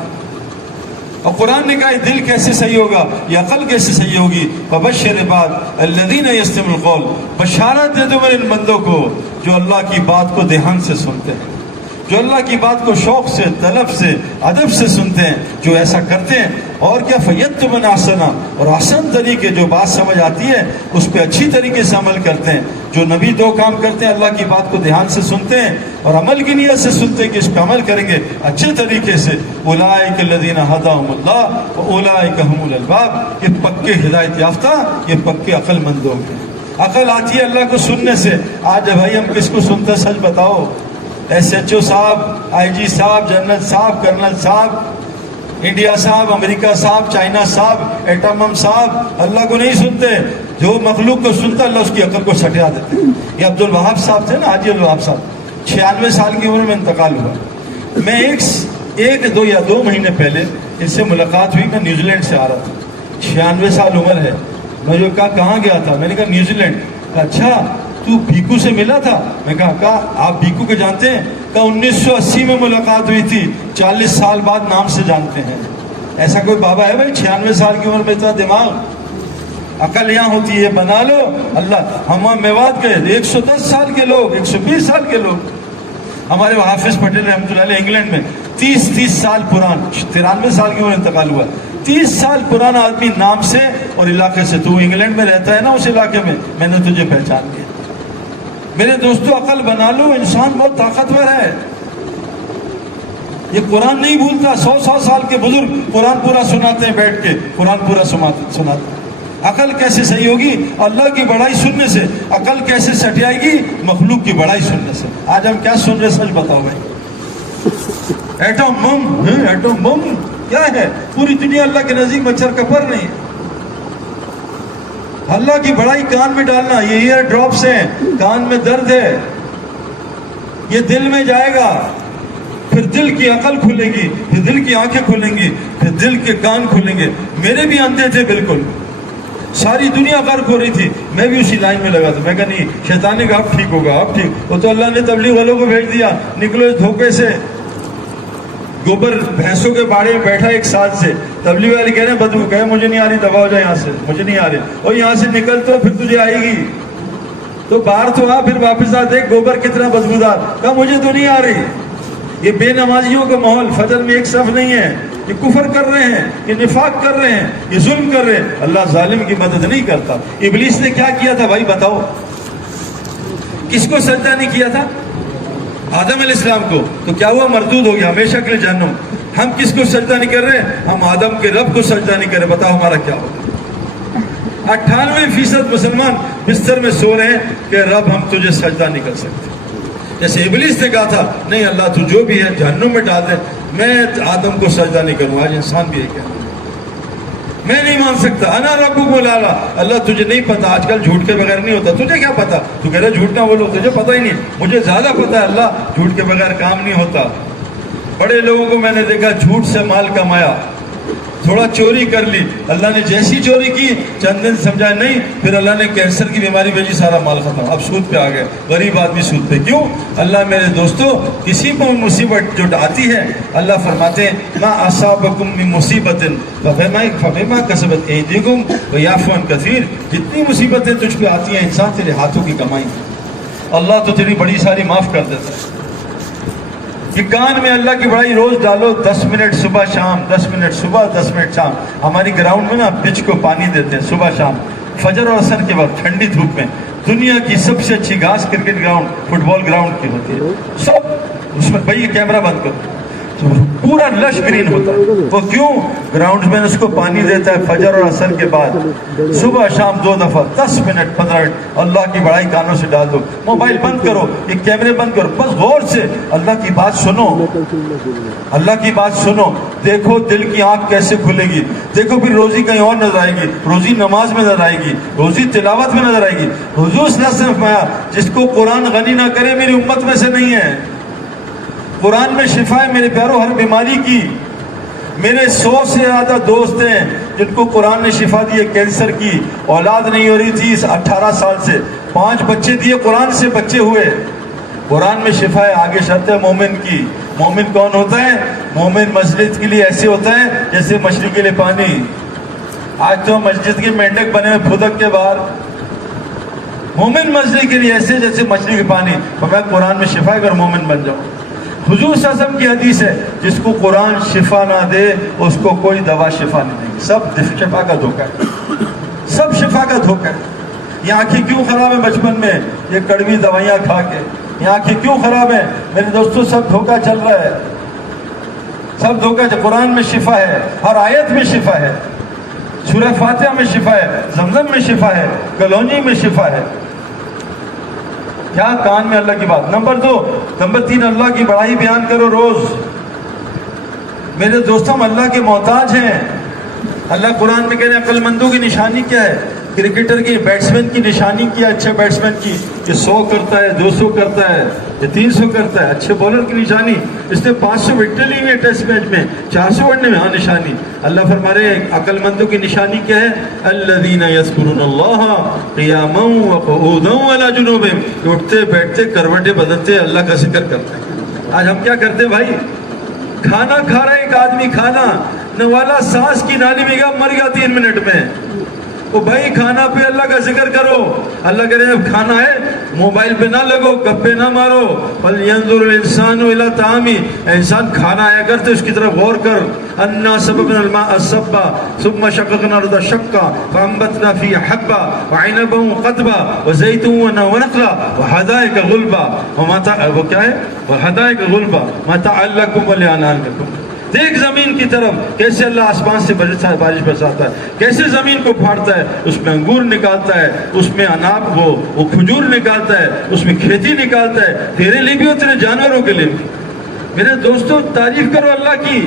اور قرآن نے کہا یہ دل کیسے صحیح ہوگا, یہ عقل کیسے صحیح ہوگی. فبشر عباد الذین یستمعون القول, بشارت دے دو میرے ان بندوں کو جو اللہ کی بات کو دھیان سے سنتے ہیں, جو اللہ کی بات کو شوق سے, طلب سے, ادب سے سنتے ہیں, جو ایسا کرتے ہیں. اور کیا فیتبعون احسنہ, اور آسان طریقے جو بات سمجھ آتی ہے اس پہ اچھی طریقے سے عمل کرتے ہیں. جو نبی 2 کام کرتے ہیں, اللہ کی بات کو دھیان سے سنتے ہیں اور عمل کی نیت سے سنتے ہیں کہ اس پہ عمل کریں گے اچھے طریقے سے. اولئک الذین ھداھم اللہ واولئک ھم الالباب, یہ پکے ہدایت یافتہ, یہ پکے عقل مند لوگ ہیں. عقل آتی ہے اللہ کو سننے سے. آج بھائی ہم کس کو سنتے ہیں سچ بتاؤ؟ ایس ایچ او صاحب, آئی جی صاحب, جنرل صاحب, کرنل صاحب, انڈیا صاحب, امریکہ صاحب, چائنا صاحب, ایٹم صاحب. اللہ کو نہیں سنتے. جو مخلوق کو سنتا اللہ اس کی عقل کو سٹیا دیتے. یہ عبد الوہاب صاحب تھے نا, حاجی الوہاب صاحب, 96 سال کی عمر میں انتقال ہوا. میں ایک 2 یا 2 مہینے پہلے ان سے ملاقات ہوئی. میں نیوزی لینڈ سے آ رہا تھا, 96 سال عمر ہے. میں جو کہا کہاں گیا تھا, میں نے کہا نیوزی لینڈ. کہا اچھا تو بھیکو سے ملا تھا؟ میں کہا آپ بھیکو کو جانتے ہیں؟ کہا 1980 میں ملاقات ہوئی تھی, 40 سال بعد نام سے جانتے ہیں. ایسا کوئی بابا ہے بھائی 96 سال کی عمر میں اتنا دماغ؟ عقل یہاں ہوتی ہے, بنا لو. اللہ ہم میوات گئے 110 سال کے لوگ, 120 سال کے لوگ. ہمارے حافظ پٹیل رحمۃ اللہ علیہ انگلینڈ میں 30 سال پران, 93 سال کی عمر انتقال ہوا. 30 سال پرانا آدمی نام سے اور علاقے سے. تو انگلینڈ میں رہتا ہے نا, اس علاقے میں نے تجھے پہچان لیا. میرے دوستو عقل بنا لو, انسان بہت طاقتور ہے. یہ قرآن نہیں بھولتا. 100 سال کے بزرگ قرآن پورا سناتے ہیں بیٹھ کے, قرآن پورا سناتے ہیں. عقل کیسے صحیح ہوگی؟ اللہ کی بڑائی سننے سے. عقل کیسے سٹ جائے گی؟ مخلوق کی بڑائی سننے سے. آج ہم کیا سن رہے سچ بتاؤ بھائی. ایٹم بم کیا ہے؟ پوری دنیا اللہ کے نزدیک مچھر کا پر نہیں ہے. اللہ کی بڑائی کان میں ڈالنا, یہ ایئر ڈراپس ہیں, کان میں درد ہے, یہ دل میں جائے گا, پھر دل کی عقل کھلے گی, پھر دل کی آنکھیں کھلیں گی, پھر دل کے کان کھلیں گے. میرے بھی اندھے تھے بالکل, ساری دنیا غرق ہو رہی تھی, میں بھی اسی لائن میں لگا تھا. میں کہا نہیں, شیطان نے کہا اب ٹھیک ہوگا, اب ٹھیک. وہ تو اللہ نے تبلیغ والوں کو بھیج دیا, نکلو اس دھوکے سے. گوبر بھینسوں کے باڑے میں بیٹھا ایک سال سے, تبلیغ والے کہہ رہے ہیں بدبو, کہے مجھے نہیں آ رہی, دبا ہو جائے یہاں سے, مجھے نہیں آ رہی. اور یہاں سے نکل تو پھر تجھے آئے گی, تو باہر تو آ, پھر واپس آ, دیکھ گوبر کتنا بدبودار. کہا مجھے تو نہیں آ رہی. یہ بے نمازیوں کا ماحول, فجر میں ایک صف نہیں ہے, یہ کفر کر رہے ہیں, یہ نفاق کر رہے ہیں, یہ ظلم کر رہے ہیں. اللہ ظالم کی مدد نہیں کرتا. ابلیس نے کیا کیا تھا بھائی بتاؤ؟ کس کو سجدہ نہیں کیا تھا؟ آدم علیہ السلام کو. تو کیا ہوا؟ مردود ہو گیا, ہمیشہ کے لیے جہنم. ہم کس کو سجدہ نہیں کر رہے؟ ہم آدم کے رب کو سجدہ نہیں کر رہے. بتاؤ ہمارا کیا ہوگا؟ 98% مسلمان بستر میں سو رہے ہیں کہ رب ہم تجھے سجدہ نہیں کر سکتے. جیسے ابلیس نے کہا تھا نہیں اللہ تو جو بھی ہے جہنم میں ڈال دے, میں آدم کو سجدہ نہیں کروں. آج انسان بھی ہے کیا, میں نہیں مان سکتا. انا ربکم الاعلی. اللہ تجھے نہیں پتا, آج کل جھوٹ کے بغیر نہیں ہوتا. تجھے کیا پتا؟ تو کہہ رہے جھوٹ نہ بولو, تجھے پتا ہی نہیں. مجھے زیادہ پتا ہے اللہ, جھوٹ کے بغیر کام نہیں ہوتا. بڑے لوگوں کو میں نے دیکھا جھوٹ سے مال کمایا, تھوڑا چوری کر لی, اللہ نے جیسی چوری کی چند دن سمجھا نہیں, پھر اللہ نے کینسر کی بیماری بھیجی, سارا مال ختم. اب سود پہ آ گئے, غریب آدمی سود پہ. کیوں؟ اللہ میرے دوستو, کسی کو مصیبت جو آتی ہے اللہ فرماتے ہیں ما اصابکم من مصیبت فبما کسبت ایدیکم ویعفو عن کثیر. جتنی مصیبتیں تجھ پہ آتی ہیں انسان تیرے ہاتھوں کی کمائی, اللہ تو تیری بڑی ساری معاف کر دیتا ہے. یہ کان میں اللہ کی بڑائی روز ڈالو, 10 منٹ صبح شام, 10 منٹ صبح, 10 منٹ شام. ہماری گراؤنڈ میں نا پچ کو پانی دیتے ہیں صبح شام, فجر اور عصر کے وقت ٹھنڈی دھوپ میں. دنیا کی سب سے اچھی گھاس کرکٹ گراؤنڈ, فٹ بال گراؤنڈ کی ہوتی ہے سب. اس میں بھائی یہ کیمرہ بند کرو, پورا لش گرین ہوتا ہے. وہ کیوں؟ گراؤنڈ میں اس کو پانی دیتا ہے فجر اور عصر کے بعد, صبح شام 2 دفعہ, 10 منٹ 15 منٹ. اللہ کی بڑائی کانوں سے ڈال دو, موبائل بند کرو, یہ کیمرے بند کرو, بس غور سے اللہ کی بات سنو, اللہ کی بات سنو. دیکھو دل کی آنکھ کیسے کھلے گی. دیکھو پھر روزی کہیں اور نظر آئے گی, روزی نماز میں نظر آئے گی, روزی تلاوت میں نظر آئے گی. حضور صلی اللہ علیہ وسلم فرمایا جس کو قرآن غنی نہ کرے میری امت میں سے نہیں ہے. قرآن میں شفا ہے میرے پیاروں ہر بیماری کی. میرے 100 سے زیادہ دوست ہیں جن کو قرآن نے شفا دی ہے. کینسر کی, اولاد نہیں ہو رہی تھی 18 سال سے, 5 بچے دیے, قرآن سے بچے ہوئے. قرآن میں شفا ہے. آگے شرط ہے مومن کی. مومن کون ہوتا ہے؟ مومن مسجد کے لیے ایسے ہوتا ہے جیسے مچھلی کے لیے پانی. آج تو مسجد کے مینڈک بنے ہوئے پھدک کے باہر. مومن مسجد کے لیے ایسے جیسے مچھلی کے پانی. میں قرآن میں شفا ہے, اگر مومن بن جاؤ. حضور صلی اللہ علیہ وسلم کی حدیث ہے جس کو قرآن شفا نہ دے اس کو کوئی دوا شفا نہیں دے گی. سب شفا کا دھوکہ ہے, سب شفا کا دھوکہ ہے. یہ آنکھیں کیوں خراب ہیں بچپن میں؟ یہ کڑوی دوائیاں کھا کے. یہ آنکھیں کیوں خراب ہیں میرے دوستوں؟ سب دھوکہ چل رہا ہے, سب دھوکہ. قرآن میں شفا ہے, ہر آیت میں شفا ہے. سورہ فاتحہ میں شفا ہے, زمزم میں شفا ہے, کلونجی میں شفا ہے. کیا کان میں اللہ کی بات. نمبر 2. نمبر 3, اللہ کی بڑائی بیان کرو روز. میرے دوستوں ہم اللہ کے محتاج ہیں. اللہ قرآن میں کہہ رہے ہیں عقل مندوں کی نشانی کیا ہے؟ کرکٹر کی, بیٹسمین کی نشانی کیا ہے؟ اچھے بیٹسمین کی یہ 100 کرتا ہے, 200 کرتا ہے, یہ 300 کرتا ہے. اچھے بالر کی نشانی, اس نے 500 وکٹیں لی ہیں ٹیسٹ میچ میں, 400 اڑنے میں. ہاں نشانی. اللہ فرما رہے ہیں عقل مندوں کی نشانی کیا ہے؟ الذین یذکرون اللہ قیاما وقعودا وعلی جنوبہم. اٹھتے بیٹھتے کروٹیں بدلتے اللہ کا ذکر کرتے ہیں. آج ہم کیا کرتے ہیں بھای؟ کھانا کھا رہا ہے ایک آدمی, کھانا نوالا سانس کی نالی میں گیا, مر گیا 3 منٹ میں. وہ بھائی کھانا پہ اللہ کا ذکر کرو. اللہ کہہ رہے ہیں کھانا ہے موبائل پہ نہ لگو، گپے نہ مارو. فَلْيَنظُرِ الْإِنسَانُ إِلَىٰ طَعَامِهِ، انسان کھانا آیا کرتے اس کی طرف غور کر. أَنَّا صَبَبْنَا الْمَاءَ صَبًّا ثُمَّ شَقَقْنَا الْأَرْضَ شَقًّا فَأَنبَتْنَا فِيهَا حَبًّا وَعِنَبًا وَقَضْبًا وَزَيْتُونًا وَنَخْلًا وَحَدَائِقَ غُلْبًا وہ کیا ہے؟ وَحَدَائِقَ غُلْبًا مَتَاعًا لَكُمْ وَلِأَنْعَامِكُمْ. دیکھ زمین کی طرف کیسے اللہ آسمان سے بارش برساتا ہے، کیسے زمین کو پھاڑتا ہے، اس میں انگور نکالتا ہے، اس میں اناب وہ کھجور نکالتا ہے، اس میں کھیتی نکالتا ہے، تیرے لیے بھی اور تیرے جانوروں کے لیے بھی. میرے دوستو تعریف کرو اللہ کی.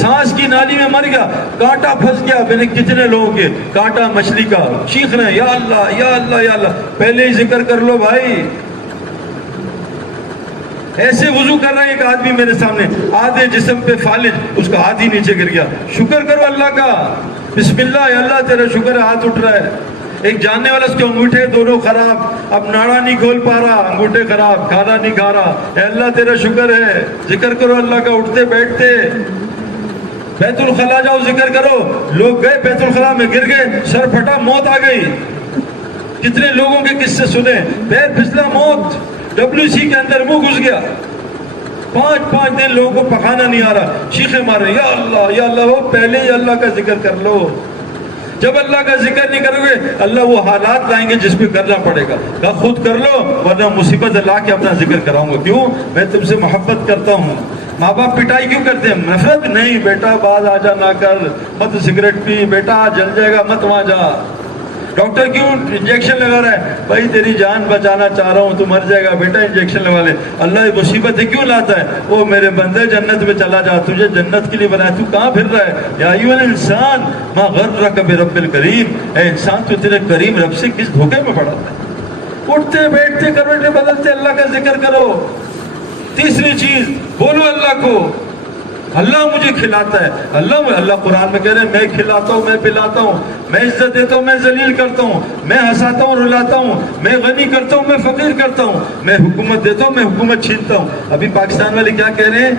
سانس کی نالی میں مر گیا، کانٹا پھنس گیا، میں نے کتنے لوگوں کے کانٹا مچھلی کا چیخ رہے ہیں یا اللہ یا اللہ یا اللہ. پہلے ہی ذکر کر لو بھائی. ایسے وضو کر رہے ہیں ایک آدمی میرے سامنے، آدھے جسم پہ فالج، اس کا ہاتھ ہی نیچے گر گیا. شکر کرو اللہ کا، بسم اللہ یا اللہ تیرا شکر ہے، ہاتھ اٹھ رہا ہے. ایک جاننے والا اس کے انگوٹھے دونوں خراب، اب ناڑا نہیں کھول پا رہا، انگوٹھے خراب، کھانا نہیں کھا رہا. اے اللہ تیرا شکر ہے. ذکر کرو اللہ کا اٹھتے بیٹھتے. بیت الخلا جاؤ ذکر کرو. لوگ گئے بیت الخلا میں گر گئے، سر پھٹا، موت آ گئی. کتنے لوگوں کے قصے سنے، پیر پھسلا موت، WC کے اندر منہ گھس گیا. 5 دن لوگوں کو پکانا نہیں آ رہا، چیخے مارے یا اللہ یا اللہ. وہ پہلے ہی اللہ کا ذکر کر لو. جب اللہ کا ذکر نہیں کرو گے اللہ وہ حالات لائیں گے جس پہ کرنا پڑے گا. کہا خود کر لو ورنہ مصیبت لا کے اپنا ذکر کراؤں گا. کیوں؟ میں تم سے محبت کرتا ہوں. ماں باپ پٹائی کیوں کرتے ہیں؟ نفرت نہیں. بیٹا باز آ جا نہ کر، مت سگریٹ پی، بیٹا جل جائے گا، مت وہاں جا. ڈاکٹر کیوں انجیکشن لگا رہا ہے؟ بھائی تیری جان بچانا چاہ رہا ہوں، تو مر جائے گا بیٹا، انجیکشن لگا لے. اللہ یہ مصیبتیں کیوں لاتا ہے؟ وہ میرے بندے جنت میں چلا جا، تجھے جنت کے لیے بنایا، تو کہاں پھر رہا ہے؟ یا ایھا الانسان ما غرک برب الکریم. اے انسان تو تیرے کریم رب سے کس دھوکے میں پڑا ہے؟ اٹھتے بیٹھتے کروٹیں بدلتے اللہ کا ذکر کرو. تیسری چیز بولو اللہ کو، اللہ مجھے کھلاتا ہے. اللہ قرآن میں کہہ رہے ہیں میں کھلاتا ہوں، میں پلاتا ہوں، میں عزت دیتا ہوں، میں ذلیل کرتا ہوں، میں ہنساتا ہوں، رلاتا ہوں، میں غنی کرتا ہوں، میں فقیر کرتا ہوں، میں حکومت دیتا ہوں، میں حکومت چھینتا ہوں. ابھی پاکستان والے کیا کہہ رہے ہیں؟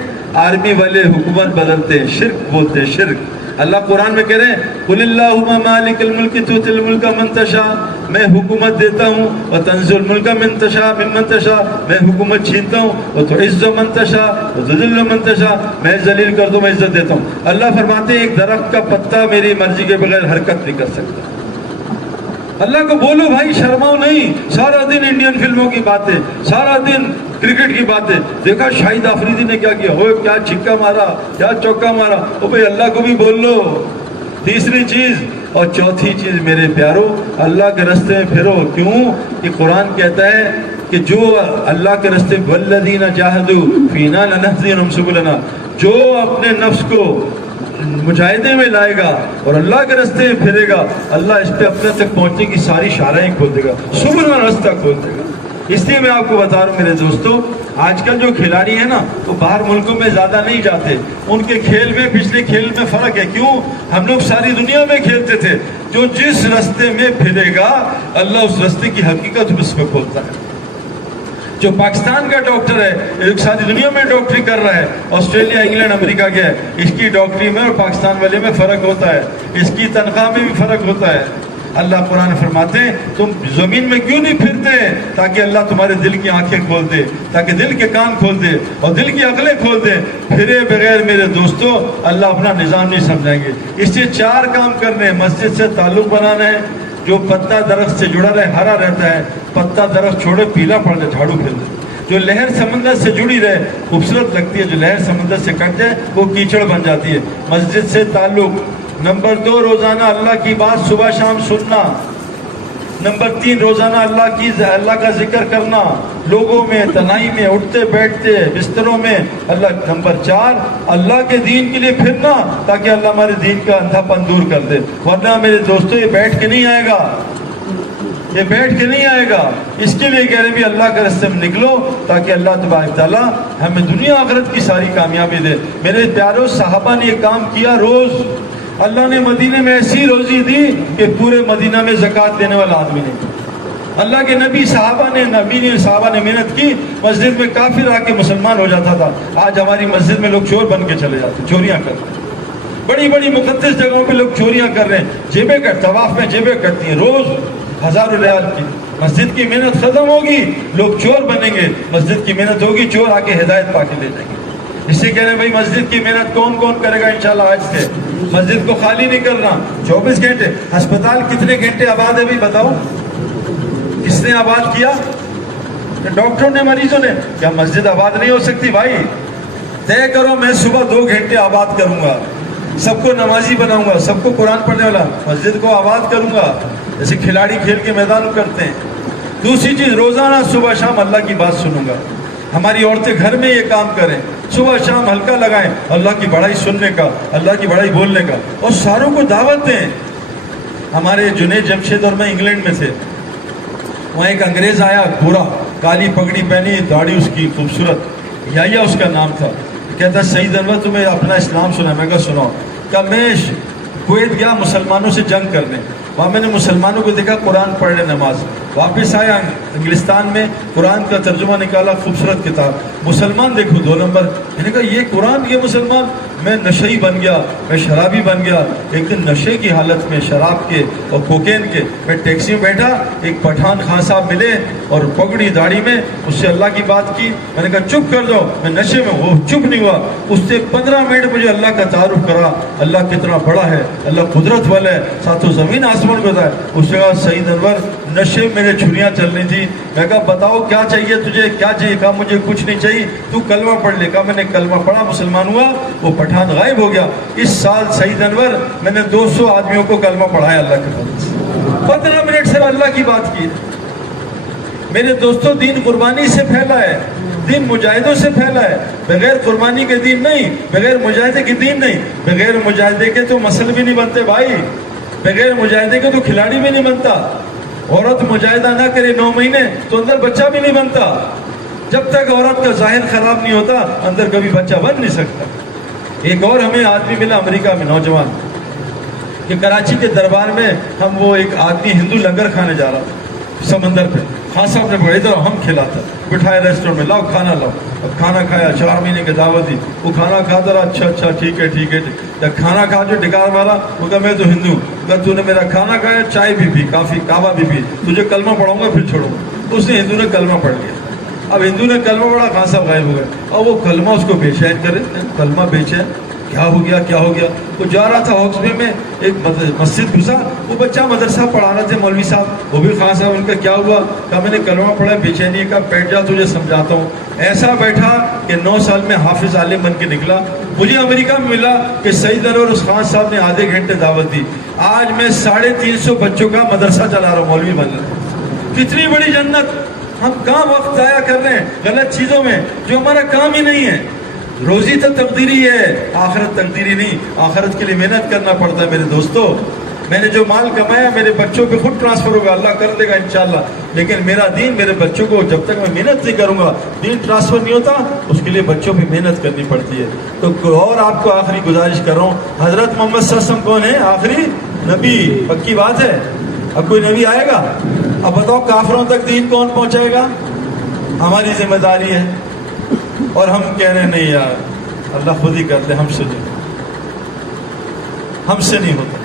آرمی والے حکومت بدلتے ہیں، شرک بولتے ہیں، شرک. اللہ قرآن میں کہہ رہے ہیں قل اللہم مالک الملک تؤتی الملک من تشاء. میں حکومت دیتا ہوں وتنزع الملک من تشاء ممن تشاء. میں حکومت چھینتا ہوں وتعز من تشاء وتذل من تشاء. میں ذلیل کر دوں، میں عزت دیتا ہوں. اللہ فرماتے ہیں ایک درخت کا پتا میری مرضی کے بغیر حرکت نہیں کر سکتا. اللہ کو بولو بھائی، شرماؤ نہیں. سارا دن انڈین فلموں کی باتیں، سارا دن کرکٹ کی باتیں. دیکھا شاہد آفریدی نے کیا کیا، ہوئے کیا چھکا مارا، کیا چوکا مارا. او بھائی اللہ کو بھی بول لو. تیسری چیز اور چوتھی چیز میرے پیارو، اللہ کے راستے میں پھرو. کیوں؟ کہ قرآن کہتا ہے کہ جو اللہ کے راستے والذین جاہدوا فینا لنہدینہم سبلنا، جو اپنے نفس کو مجاہدے میں لائے گا اور اللہ کے راستے میں پھرے گا، اللہ اس پہ اپنے تک پہنچنے کی ساری شاہراہیں کھول دے گا، سبل راستہ کھول دے گا. اس لیے میں آپ کو بتا رہا ہوں میرے دوستو، آج کل جو کھلاڑی ہیں نا وہ باہر ملکوں میں زیادہ نہیں جاتے. ان کے کھیل میں پچھلے کھیل میں فرق ہے. کیوں؟ ہم لوگ ساری دنیا میں کھیلتے تھے. جو جس راستے میں پھرے گا اللہ اس راستے کی حقیقت اس پہ کھولتا ہے. جو پاکستان کا ڈاکٹر ہے ایک ساری دنیا میں ڈاکٹری کر رہا ہے، آسٹریلیا، انگلینڈ، امریکہ گیا ہے، اس کی ڈاکٹری میں اور پاکستان والے میں فرق ہوتا ہے، اس کی تنخواہ میں بھی فرق ہوتا ہے. اللہ قرآن فرماتے ہیں تم زمین میں کیوں نہیں پھرتے؟ تاکہ اللہ تمہارے دل کی آنکھیں کھول دے، تاکہ دل کے کان کھول دے اور دل کی عقلیں کھول دے. پھرے بغیر میرے دوستو اللہ اپنا نظام نہیں سمجھائیں گے. اس سے 4 کام کرنے ہیں. مسجد سے تعلق بنانا ہے. جو پتا درخت سے جڑا رہے ہرا رہتا ہے، پتا درخت چھوڑے پیلا پڑ جائے جھاڑو پھر دے. جو لہر سمندر سے جڑی رہے خوبصورت لگتی ہے، جو لہر سمندر سے کٹ جائے وہ کیچڑ بن جاتی ہے. مسجد سے تعلق. نمبر 2 روزانہ اللہ کی بات صبح شام سننا. نمبر 3 روزانہ اللہ کا ذکر کرنا، لوگوں میں، تنہائی میں، اٹھتے بیٹھتے، بستروں میں. نمبر 4 اللہ کے دین کے لیے پھرنا تاکہ اللہ ہمارے دین کا اندھا پن دور کر دے. ورنہ میرے دوستو یہ بیٹھ کے نہیں آئے گا، یہ بیٹھ کے نہیں آئے گا. اس کے لیے کہہ رہے بھی اللہ کے راستے میں نکلو تاکہ اللہ تبارک تعالیٰ ہمیں دنیا آخرت کی ساری کامیابی دے. میرے پیاروں صحابہ نے یہ کام کیا. روز اللہ نے مدینے میں ایسی روزی دی کہ پورے مدینہ میں زکوٰۃ دینے والا آدمی نہیں. اللہ کے نبی صحابہ نے محنت کی. مسجد میں کافر آ کے مسلمان ہو جاتا تھا. آج ہماری مسجد میں لوگ چور بن کے چلے جاتے، چوریاں کرتے ہیں. بڑی بڑی مقدس جگہوں پہ لوگ چوریاں کر رہے ہیں. جیبیں طواف میں جیبیں کٹتی ہیں، روز ہزاروں ریال کی. مسجد کی محنت ختم ہوگی، لوگ چور بنیں گے، مسجد کی محنت ہوگی، چور آ کے ہدایت پا کے لے جائیں گے۔ اس سے کہہ رہے ہیں بھائی مسجد کی محنت کون کون کرے گا انشاءاللہ آج سے، مسجد کو خالی نہیں کرنا 24 گھنٹے۔ ہسپتال کتنے گھنٹے آباد ہے بھائی بتاؤ، کس نے آباد کیا؟ ڈاکٹروں نے، مریضوں نے۔ کیا مسجد آباد نہیں ہو سکتی بھائی؟ طے کرو میں صبح 2 گھنٹے آباد کروں گا، سب کو نمازی بناؤں گا، سب کو قرآن پڑھنے والا، مسجد کو آباد کروں گا جیسے کھلاڑی کھیل کے میدان کرتے ہیں۔ دوسری چیز، روزانہ صبح شام اللہ کی بات سنوں گا۔ ہماری عورتیں گھر میں یہ کام کریں، صبح شام ہلکا لگائیں اللہ کی بڑائی سننے کا، اللہ کی بڑائی بولنے کا، اور ساروں کو دعوت دیں۔ ہمارے جنید جمشید اور میں انگلینڈ میں تھے، وہاں ایک انگریز آیا، گورا، کالی پگڑی پہنی، داڑھی اس کی خوبصورت، یا اس کا نام تھا۔ کہتا سعید انور تمہیں اپنا اسلام سنا؟ میں کہا سناؤ۔ کہا میں کویت گیا مسلمانوں سے جنگ کرنے، وہاں میں نے مسلمانوں کو دیکھا قرآن پڑھ رہے نماز، واپس آیا انگلستان میں، قرآن کا ترجمہ نکالا، خوبصورت کتاب، مسلمان دیکھو 2 نمبر۔ میں نے کہا یہ قرآن، یہ مسلمان؟ میں نشئی بن گیا، میں شرابی بن گیا۔ ایک دن نشے کی حالت میں، شراب کے اور کوکین کے، میں ٹیکسی میں بیٹھا، ایک پٹھان خان صاحب ملے اور پگڑی داڑھی میں، اس سے اللہ کی بات کی۔ میں نے کہا چپ کر دو، میں نشے میں، وہ چپ نہیں ہوا، اس سے 15 منٹ مجھے اللہ کا تعارف کرا، اللہ کتنا بڑا ہے، اللہ قدرت والا ہے، ساتھوں زمین آسمان کو ہے۔ اس سے کہا سعید انور نشے میں میرے چھریاں چل رہی تھی۔ میں کہا بتاؤ کیا چاہیے تجھے، کیا چاہیے؟ کہا مجھے کچھ نہیں چاہیے، تو کلمہ پڑھ لے۔ کہا میں نے کلمہ پڑھا، مسلمان ہوا، وہ پٹھان غائب ہو گیا۔ اس سال سعید انور میں نے 200 آدمیوں کو کلمہ پڑھایا اللہ کے فضل سے، 15 منٹ سے اللہ کی بات کی۔ میرے دوستوں دین قربانی سے پھیلا ہے، دین مجاہدوں سے پھیلا ہے، بغیر قربانی کے دین نہیں، بغیر مجاہدے کے دین نہیں۔ بغیر مجاہدے کے تو مسل بھی نہیں بنتے بھائی، بغیر مجاہدے کے تو کھلاڑی بھی نہیں بنتا۔ عورت مجاہدہ نہ کرے 9 مہینے تو اندر بچہ بھی نہیں بنتا۔ جب تک عورت کا ظاہر خراب نہیں ہوتا اندر کبھی بچہ بن نہیں سکتا۔ ایک اور ہمیں آدمی ملا امریکہ میں، نوجوان، کہ کراچی کے دربار میں ہم، وہ ایک آدمی ہندو لنگر کھانے جا رہا تھا سمندر پہ، خان صاحب نے بڑے ادھر ہم کھلاتا، بٹھائے ریسٹورنٹ میں، لاؤ کھانا لاؤ۔ اب کھانا کھایا، 4 مہینے کی دعوت دی، وہ کھانا کھاتا رہا، اچھا ٹھیک ہے ٹھیک ہے۔ جب کھانا کھا جو ڈکار مارا، وہ کہا میں تو ہندو ہوں۔ کہا تو نے میرا کھانا کھایا، چائے بھی پی، کافی کعبہ بھی پی، تجھے کلمہ پڑھاؤں گا پھر چھوڑوں گا۔ اس نے ہندو نے کلمہ پڑھ لیا۔ اب ہندو نے کلمہ پڑھا، خان صاحب غائب ہو گئے، اور وہ کلمہ اس کو بے چین کرے، کلمہ بے چین، کیا ہو گیا کیا ہو گیا؟ وہ جا رہا تھا ہاکس بے میں، ایک مسجد گھسا، وہ بچہ مدرسہ پڑھا رہے تھے مولوی صاحب، وہ بھی خان صاحب، ان کا کیا ہوا؟ کہا میں نے کلمہ پڑھا، بے چینی کا، بیٹھ جا تجھے سمجھاتا ہوں۔ ایسا بیٹھا کہ 9 سال میں حافظ عالم بن کے نکلا۔ مجھے امریکہ میں ملا کہ سعید انور اس خان صاحب نے آدھے گھنٹے دعوت دی، آج میں 350 بچوں کا مدرسہ چلا رہا ہوں، مولوی بن رہا ہوں۔ کتنی بڑی جنت! ہم کہاں وقت ضائع کر رہے ہیں غلط چیزوں میں جو ہمارا کام ہی نہیں ہے۔ روزی تو تقدیری ہے، آخرت تقدیری نہیں، آخرت کے لیے محنت کرنا پڑتا ہے۔ میرے دوستو، میں نے جو مال کمایا میرے بچوں پہ خود ٹرانسفر ہوگا، اللہ کر دے گا انشاءاللہ، لیکن میرا دین میرے بچوں کو، جب تک میں محنت نہیں کروں گا دین ٹرانسفر نہیں ہوتا، اس کے لیے بچوں پہ محنت کرنی پڑتی ہے۔ تو اور آپ کو آخری گزارش کر رہا ہوں، حضرت محمد صلی اللہ علیہ وسلم کون ہے؟ آخری نبی، پکی بات ہے۔ اب کوئی نبی آئے گا، اب بتاؤ کافروں تک دین کون پہنچائے گا؟ ہماری ذمہ داری ہے، اور ہم کہہ رہے ہیں نہیں یار اللہ خود ہی کرتے، ہم سے نہیں ہوتا۔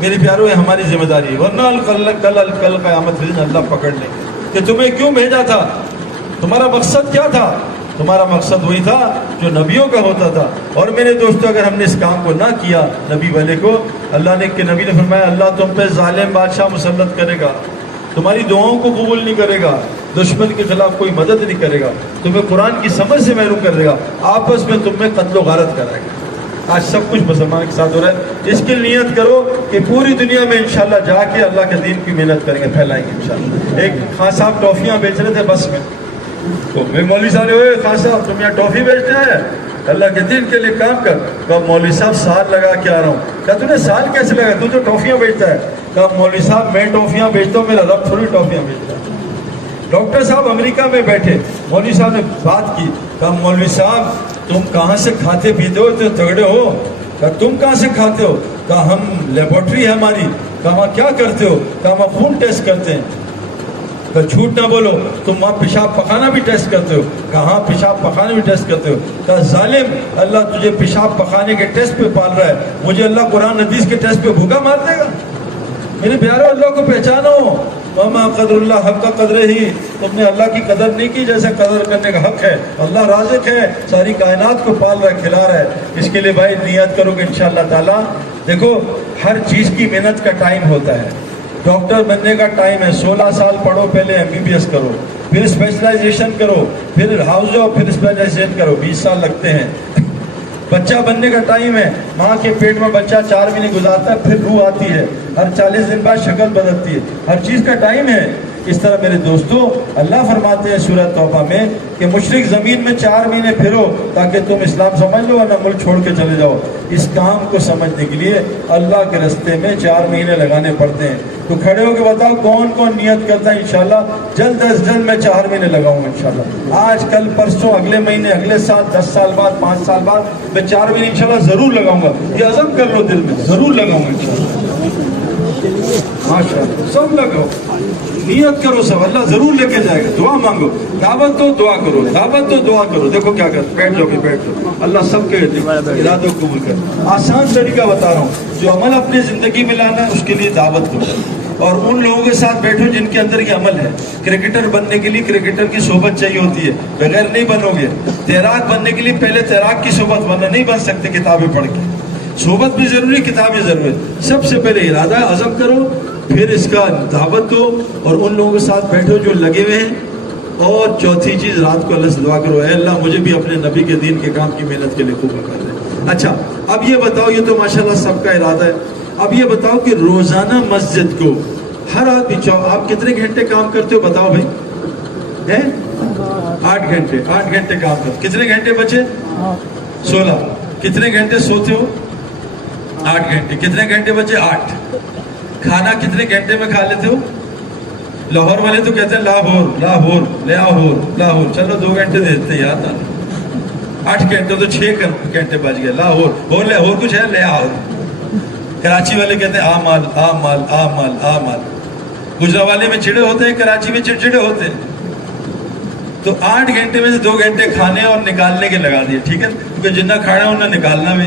میرے پیاروں، یہ ہماری ذمہ داری ہے، ورنہ کل قیامت کے دن اللہ پکڑ لیں گے کہ تمہیں کیوں بھیجا تھا، تمہارا مقصد کیا تھا؟ تمہارا مقصد وہی تھا جو نبیوں کا ہوتا تھا۔ اور میرے دوستو، اگر ہم نے اس کام کو نہ کیا نبی والے کو، اللہ نے کہ نبی نے فرمایا اللہ تم پہ ظالم بادشاہ مسلط کرے گا، تمہاری دعاؤں کو قبول نہیں کرے گا، دشمن کے خلاف کوئی مدد نہیں کرے گا، تمہیں قرآن کی سمجھ سے محروم کر دے گا، آپس میں تم میں قتل و غارت کرائے گا۔ آج سب کچھ مسلمان کے ساتھ ہو رہا ہے، اس کی نیت کرو کہ پوری دنیا میں انشاءاللہ جا کے اللہ کے دین کی محنت کریں گے، پھیلائیں گے انشاءاللہ۔ ایک خان صاحب ٹافیاں بیچ رہے تھے بس میں، تو میں مولوی صاحب نے، اوے خان صاحب تم یہاں ٹافی بیچتے ہیں، اللہ کے دین کے لیے کام کر۔ کہا مولوی صاحب سال لگا کے آ رہا ہوں۔ کہا تو نے سال کیسے لگا، تو جو ٹافیاں بیچتا ہے؟ کہا مولوی صاحب میں ٹافیاں بیچتا ہوں، میرا رب تھوڑی ٹافیاں بیچتا ہے۔ ڈاکٹر صاحب امریکہ میں بیٹھے، مولوی صاحب نے بات کی، کہا مولوی صاحب تم کہاں سے کھاتے پیتے ہو، تو تگڑے ہو؟ کہا تم کہاں سے کھاتے ہو؟ کہا ہم لیبارٹری ہے ہماری۔ کہا وہاں کیا کرتے ہو؟ کہا وہاں خون ٹیسٹ کرتے ہیں۔ کہا جھوٹ نہ بولو، تم وہاں پیشاب پخانا بھی ٹیسٹ کرتے ہو؟ کہا ہاں پیشاب پخانا بھی ٹیسٹ کرتے ہو۔ کہا ظالم، اللہ تجھے پیشاب پخانے کے ٹیسٹ پہ پال رہا ہے، مجھے اللہ قرآن حدیث کے ٹیسٹ پہ بھوکا مار دے گا؟ میرے پیارو اللہ کو پہچانو. وما قدر اللہ حق کا قدر ہی, تم نے اللہ کی قدر نہیں کی جیسے قدر کرنے کا حق ہے. اللہ رازق ہے, ساری کائنات کو پال رہا ہے, کھلا رہا ہے. اس کے لیے بھائی نیت کرو کہ انشاءاللہ تعالیٰ. دیکھو ہر چیز کی محنت کا ٹائم ہوتا ہے. ڈاکٹر بننے کا ٹائم ہے, 16 سال پڑھو, پہلے MBBS کرو, پھر اسپیشلائزیشن کرو, پھر ہاؤس جاؤ, پھر اسپیشلائزیشن کرو, 20 سال لگتے ہیں. بچہ بننے کا ٹائم ہے, ماں کے پیٹ میں بچہ 4 مہینے گزارتا ہے, پھر روح آتی ہے, ہر 40 دن بعد شکل بدلتی ہے, ہر چیز کا ٹائم ہے. اس طرح میرے دوستو اللہ فرماتے ہیں سورہ توبہ میں کہ مشرق زمین میں 4 مہینے پھرو تاکہ تم اسلام سمجھ لو ورنہ ملک چھوڑ کے چلے جاؤ. اس کام کو سمجھنے کے لیے اللہ کے راستے میں 4 مہینے لگانے پڑتے ہیں. تو کھڑے ہو کے بتاؤ کون کون نیت کرتا ہے انشاءاللہ جلد از جلد میں 4 مہینے لگاؤں گا انشاءاللہ, آج کل پرسوں, اگلے مہینے, اگلے سال, 10 سال بعد, 5 سال بعد میں 4 مہینے انشاءاللہ ضرور لگاؤں گا. یہ عزم کر لو دل میں, ضرور لگاؤں گا انشاءاللہ. ماشاءاللہ سب لگاؤ, نیت کرو سب, اللہ ضرور لے کے جائے گا. دعا مانگو, دعوت دو, دعا کرو, دعوت دو, دعا کرو. دیکھو کیا کرتے, بیٹھ جاؤ, بیٹھ جاؤ. اللہ سب کے ارادوں کو قبول کر. آسان طریقہ بتا رہا ہوں, جو عمل اپنی زندگی میں لانا ہے اس کے لیے دعوت دو, اور ان لوگوں کے ساتھ بیٹھو جن کے اندر یہ عمل ہے. کرکٹر بننے کے لیے کرکٹر کی صحبت چاہیے ہوتی ہے, بغیر نہیں بنو گے. تیراک بننے کے لیے پہلے تیراک کی صحبت, ورنہ نہیں بن سکتے کتابیں پڑھ کے. صحبت بھی ضروری, کتابیں ضروری. سب سے پہلے ارادہ عزم کرو, پھر اس کا دعوت دو, اور ان لوگوں کے ساتھ بیٹھو جو لگے ہوئے ہیں. اور چوتھی چیز, رات کو اللہ سے دعا کرو, اے اللہ مجھے بھی اپنے نبی کے دین کے کام کی محنت کے لیے قبول کر دے. اچھا اب یہ بتاؤ, یہ تو ماشاءاللہ سب کا ارادہ ہے. اب یہ بتاؤ کہ روزانہ مسجد کو ہر آدمی آپ کتنے گھنٹے کام کرتے ہو بتاؤ بھائی؟ 8 گھنٹے. 8 گھنٹے کام کرتے, کتنے گھنٹے بچے؟ 16. کتنے گھنٹے سوتے ہو؟ 8 گھنٹے. کتنے گھنٹے بچے؟ 8. کھانا کتنے گھنٹے میں کھا لیتے ہو؟ لاہور والے تو کہتے ہیں لاہور لاہور لاہور لاہور, چلو 2 گھنٹے دیتے ہیں یاد آنا. 8 گھنٹے تو 6 گھنٹے بچ گئے. لاہور لاہور کچھ ہے, لاہور. کراچی والے کہتے ہیں آمال آمال آمال آمال. گجرانوالے میں چڑے ہوتے ہیں, کراچی میں چڑچڑے ہوتے ہیں. تو 8 گھنٹے میں سے 2 گھنٹے کھانے اور نکالنے کے لگا دیے, ٹھیک ہے, کیونکہ جنہ کھانا ہے انہیں نکالنا بھی.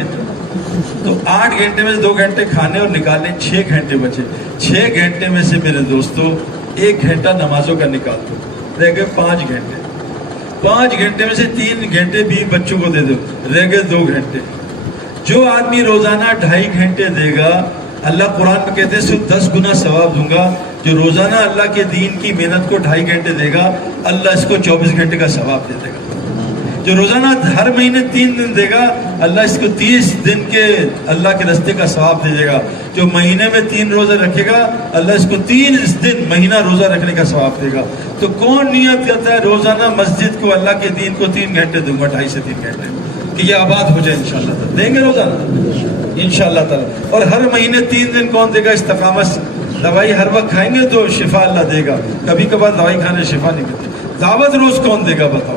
تو 8 گھنٹے میں سے 2 گھنٹے کھانے اور نکالنے, 6 گھنٹے بچے. 6 گھنٹے میں سے میرے دوستو 1 گھنٹہ نمازوں کا نکال دو, رہ گئے 5 گھنٹے. 5 گھنٹے میں سے 3 گھنٹے بھی بچوں کو دے دو, رہ گئے 2 گھنٹے. جو آدمی روزانہ 2.5 گھنٹے دے گا, اللہ قرآن میں کہتے ہیں سو 10 گنا ثواب دوں گا. جو روزانہ اللہ کے دین کی محنت کو 2.5 گھنٹے دے گا, اللہ اس کو 24 گھنٹے کا ثواب دے دے گا. جو روزانہ ہر مہینے 3 دن دے گا, اللہ اس کو 30 دن کے اللہ کے راستے کا ثواب دے دے گا. جو مہینے میں 3 روزے رکھے گا, اللہ اس کو 30 دن مہینہ روزہ رکھنے کا ثواب دے گا. تو کون نیت کرتا ہے روزانہ مسجد کو, اللہ کے دین کو 3 گھنٹے دوں گا, 2.5 سے 3 گھنٹے, کہ یہ آباد ہو جائے انشاءاللہ تعالی. دیں گے روزانہ انشاءاللہ تعالی. اور ہر مہینے 3 دن کون دے گا استقامت سے. دوائی ہر وقت کھائیں گے تو شفا اللہ دے گا, کبھی کبھار دوائی کھانے شفا نہیں ملتی. دعوت روز کون دے گا بتاؤ؟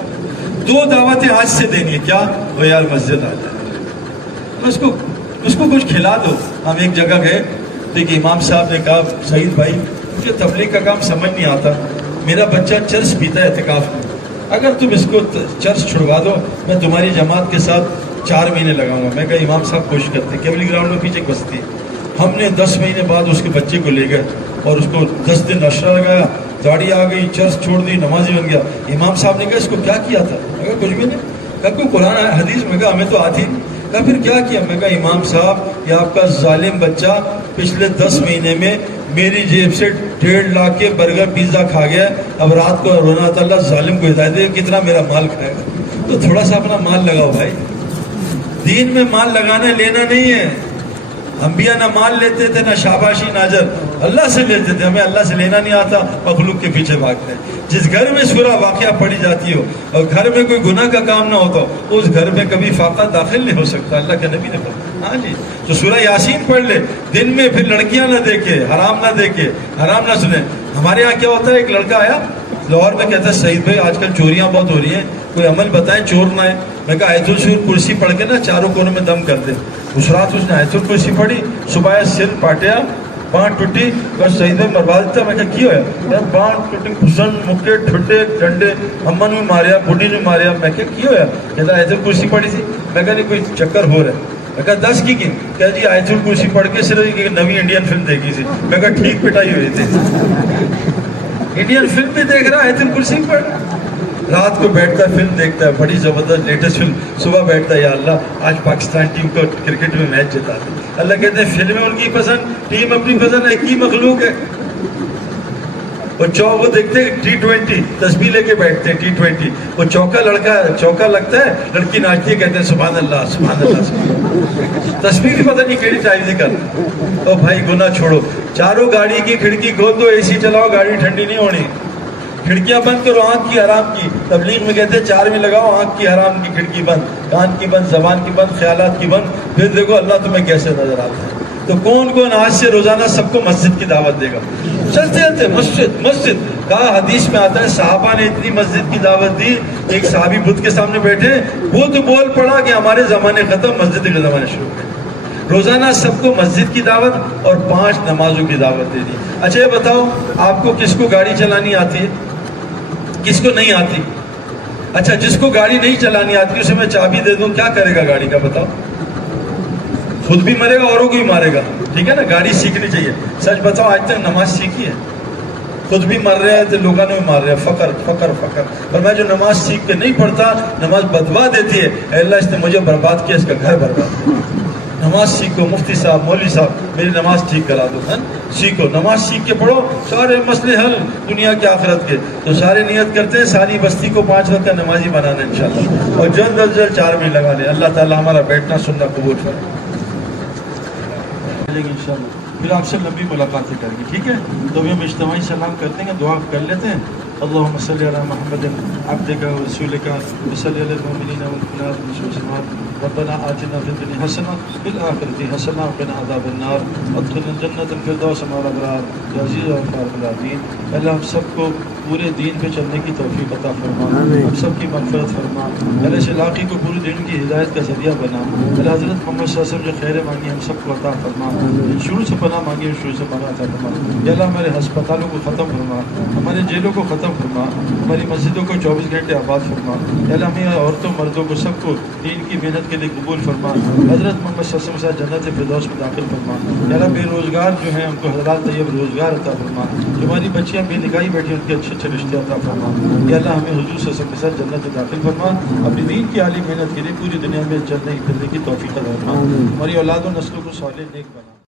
2 دعوتیں آج سے دینی ہے. کیا وہ یار مسجد آ جائے, اس کو کچھ کھلا دو. ہم ایک جگہ گئے تو ایک امام صاحب نے کہا, سعید بھائی مجھے تبلیغ کا کام سمجھ نہیں آتا, میرا بچہ چرس پیتا ہے اعتکاف میں, اگر تم اس کو چرس چھڑوا دو میں تمہاری جماعت کے ساتھ 4 مہینے لگاؤں گا. میں کہا امام صاحب کوشش کرتے. کیولی گراؤنڈ میں پیچھے ایک بستی, ہم نے 10 مہینے بعد اس کے بچے کو لے گئے اور اس کو 10 دن اشرا لگایا, داڑھی آ گئی, چرس چھوڑ دی, نمازی بن گیا. امام صاحب نے کہا اس کو کیا کیا تھا؟ میں کہا کچھ بھی نہیں. کہا کوئی قرآن آیا حدیث؟ میں کہا ہمیں تو آتی نہیں. کہا پھر کیا کیا؟ میں کہا امام صاحب یہ آپ کا ظالم بچہ پچھلے 10 مہینے میں میری جیب سے 1.5 لاکھ کے برگر پیزا کھا گیا, اب رات کو رونا تھا اللہ ظالم کو ہدایت دے, کتنا میرا مال کھائے گا. تو تھوڑا سا اپنا مال لگاؤ بھائی, دین میں مال لگانا لینا نہیں ہے. انبیاء نہ مال لیتے تھے, نہ شاباشی نہ اجر, اللہ سے لیتے تھے. ہمیں اللہ سے لینا نہیں آتا, مخلوق کے پیچھے بھاگتے ہیں. جس گھر میں سورہ واقعہ پڑھی جاتی ہو اور گھر میں کوئی گناہ کا کام نہ ہوتا, اس گھر میں کبھی فاقہ داخل نہیں ہو سکتا. اللہ کے نبی نے کہا ہاں جی, تو سورہ یاسین پڑھ لے دن میں, پھر لڑکیاں نہ دیکھے, حرام نہ دیکھے, حرام نہ سنے. ہمارے یہاں کیا ہوتا ہے, ایک لڑکا آیا لاہور میں, کہتا ہے سعید بھائی آج کل چوریاں بہت ہو رہی ہیں, کوئی عمل بتائیں چور نہ ہے. میں کہا آیت الکرسی کرسی پڑھ کے نا چاروں کونوں میں دم کر دے. اس رات اس نے آیت الکرسی پڑھی, صبح سر پاٹیا, بانٹ ٹوٹی, بس سعید بھائی مروا دیتا. میں کہا کی ہویا؟ یار بانٹ ٹوٹی, گھسن مکے ٹھڈے ڈنڈے, امن بھی ماریا, بڈھی نے ماریا. میں کہا کی ہویا؟ کہتا آیت الکرسی پڑھی تھی. میں کہا نہیں کوئی چکر ہو رہا ہے. میں کہا 10 کی کہا جی آیت الکرسی پڑھ کے صرف ایک نوی انڈین فلم دیکھی تھی. میں کہا ٹھیک پٹائی ہوئی تھی. انڈین فلم بھی دیکھ رہا آیت الکرسی پڑھ. رات کو بیٹھتا ہے فلم دیکھتا ہے, بڑی زبردست لیٹسٹ فلم. صبح بیٹھتا ہے یا اللہ آج پاکستان ٹیم کو کرکٹ میں میچ جتا دے. اللہ کہتے ہیں فلمیں ان کی پسند, ٹیم اپنی پسند, ایک ہی مخلوق ہے. وہ دیکھتے ہیں T20 تسبیح لے کے بیٹھتے ہیں T20. وہ چوکا لگتا ہے, لڑکی ناچتی ہے, کہتے ہیں سبحان اللہ سبحان اللہ سبحان. تسبیح بھی پتہ نہیں کیڑی ٹائم دی کر. او بھائی گناہ چھوڑو, چاروں گاڑی کی کھڑکی کھول دو, اے سی چلاؤ, گاڑی ٹھنڈی نہیں ہونی. کھڑکیاں بند کرو, آنکھ کی حرام کی. تبلیغ میں کہتے ہیں 4 میں لگاؤ, آنکھ کی حرام کی کھڑکی بند, کان کی بند, زبان کی بند, خیالات کی بند. پھر دیکھو اللہ تمہیں کیسے نظر آتا ہے. تو کون آج سے روزانہ سب کو مسجد کی دعوت دے گا؟ چلتے چلتے مسجد مسجد. کہا حدیث میں آتا ہے صحابہ نے اتنی مسجد کی دعوت دی, ایک صحابی بدھ کے سامنے بیٹھے, بدھ بول پڑا کہ ہمارے زمانے ختم, مسجد کے زمانے شروع ہوئے. روزانہ سب کو مسجد کی دعوت اور 5 نمازوں کی دعوت دے دی. اچھا یہ بتاؤ آپ کو کس کو گاڑی چلانی آتی ہے, کس کو نہیں آتی؟ اچھا جس کو گاڑی نہیں چلانی آتی اسے میں چابی دے دوں, کیا کرے گا گاڑی کا بتاؤ؟ خود بھی مرے گا, اوروں کو بھی مارے گا. ٹھیک ہے نا, گاڑی سیکھنی چاہیے. سچ بتاؤ آج تک نماز سیکھی ہے؟ خود بھی مر رہے ہیں تو لوگوں نے بھی مار رہے ہیں. فقر فقر فقر. اور میں جو نماز سیکھ کے نہیں پڑھتا, نماز بدوا دیتی ہے, اے اللہ اس نے مجھے برباد کیا, اس کا گھر برباد. نماز سیکھو, مفتی صاحب مولوی صاحب میری نماز ٹھیک کرا دو. سیکھو, نماز سیکھ کے پڑھو, سارے مسئلے حل دنیا کے آخرت کے. تو سارے نیت کرتے ہیں ساری بستی کو 5 وقت کا نمازی بنانا انشاءاللہ, اور جلد از جلد 4 میں لگا لیں. اللہ تعالیٰ ہمارا بیٹھنا سننا قبول کرے انشاءاللہ. پھر آپ سے لمبی ملاقاتیں کریں گے, ٹھیک ہے؟ تو ابھی ہم اجتماعی سلام کرتے ہیں, دعا کر لیتے ہیں. اللهم صل على محمد عبدك ورسولك وصل على المؤمنين والمؤمنات والمسلمات. ربنا آتنا في الدنيا حسنة وفي الآخرة حسنة وقنا عذاب النار. ادخلنا الجنة الفردوس مع الأبرار يا عزيز غفار العظيم. اللہ ہم سب کو پورے دین پہ چلنے کی توفیق عطا فرما, ہم سب کی مغفرت فرما. اللہ اس علاقے کو پورے دین کی ہدایت کا ذریعہ بنا. اللہ حضرت محمد صلی اللہ علیہ وسلم جو خیر مانگی ہم سب کو عطا فرما. شروع سے پناہ مانگی شروع سے پناہ عطا فرما. یا اللہ ہمارے ہسپتالوں کو ختم فرما, ہمارے جیلوں کو ختم فرما, ہماری مسجدوں کو 24 گھنٹے آباد فرما. یا اللہ ہمیں عورتوں مردوں کو سب کو دین کی محنت کے لیے قبول فرما. حضرت محمد صلی اللہ علیہ وسلم جنت فردوس میں داخل فرما. یا اللہ بے روزگار جو ہیں ان کو حلال طیب روزگار عطا فرما. جو ہماری بچیاں بے نکاحی بیٹھی ان کے اچھے اچھے رشتے عطا فرما. یا اللہ ہمیں حضور صلی اللہ علیہ وسلم کے ساتھ جنت میں داخل فرما. اپنی دین کی عالی محنت کے لیے پوری دنیا میں چلنے پھرنے کی توفیق عطا فرما. ہماری اولاد و نسلوں کو صالح نیک بنا.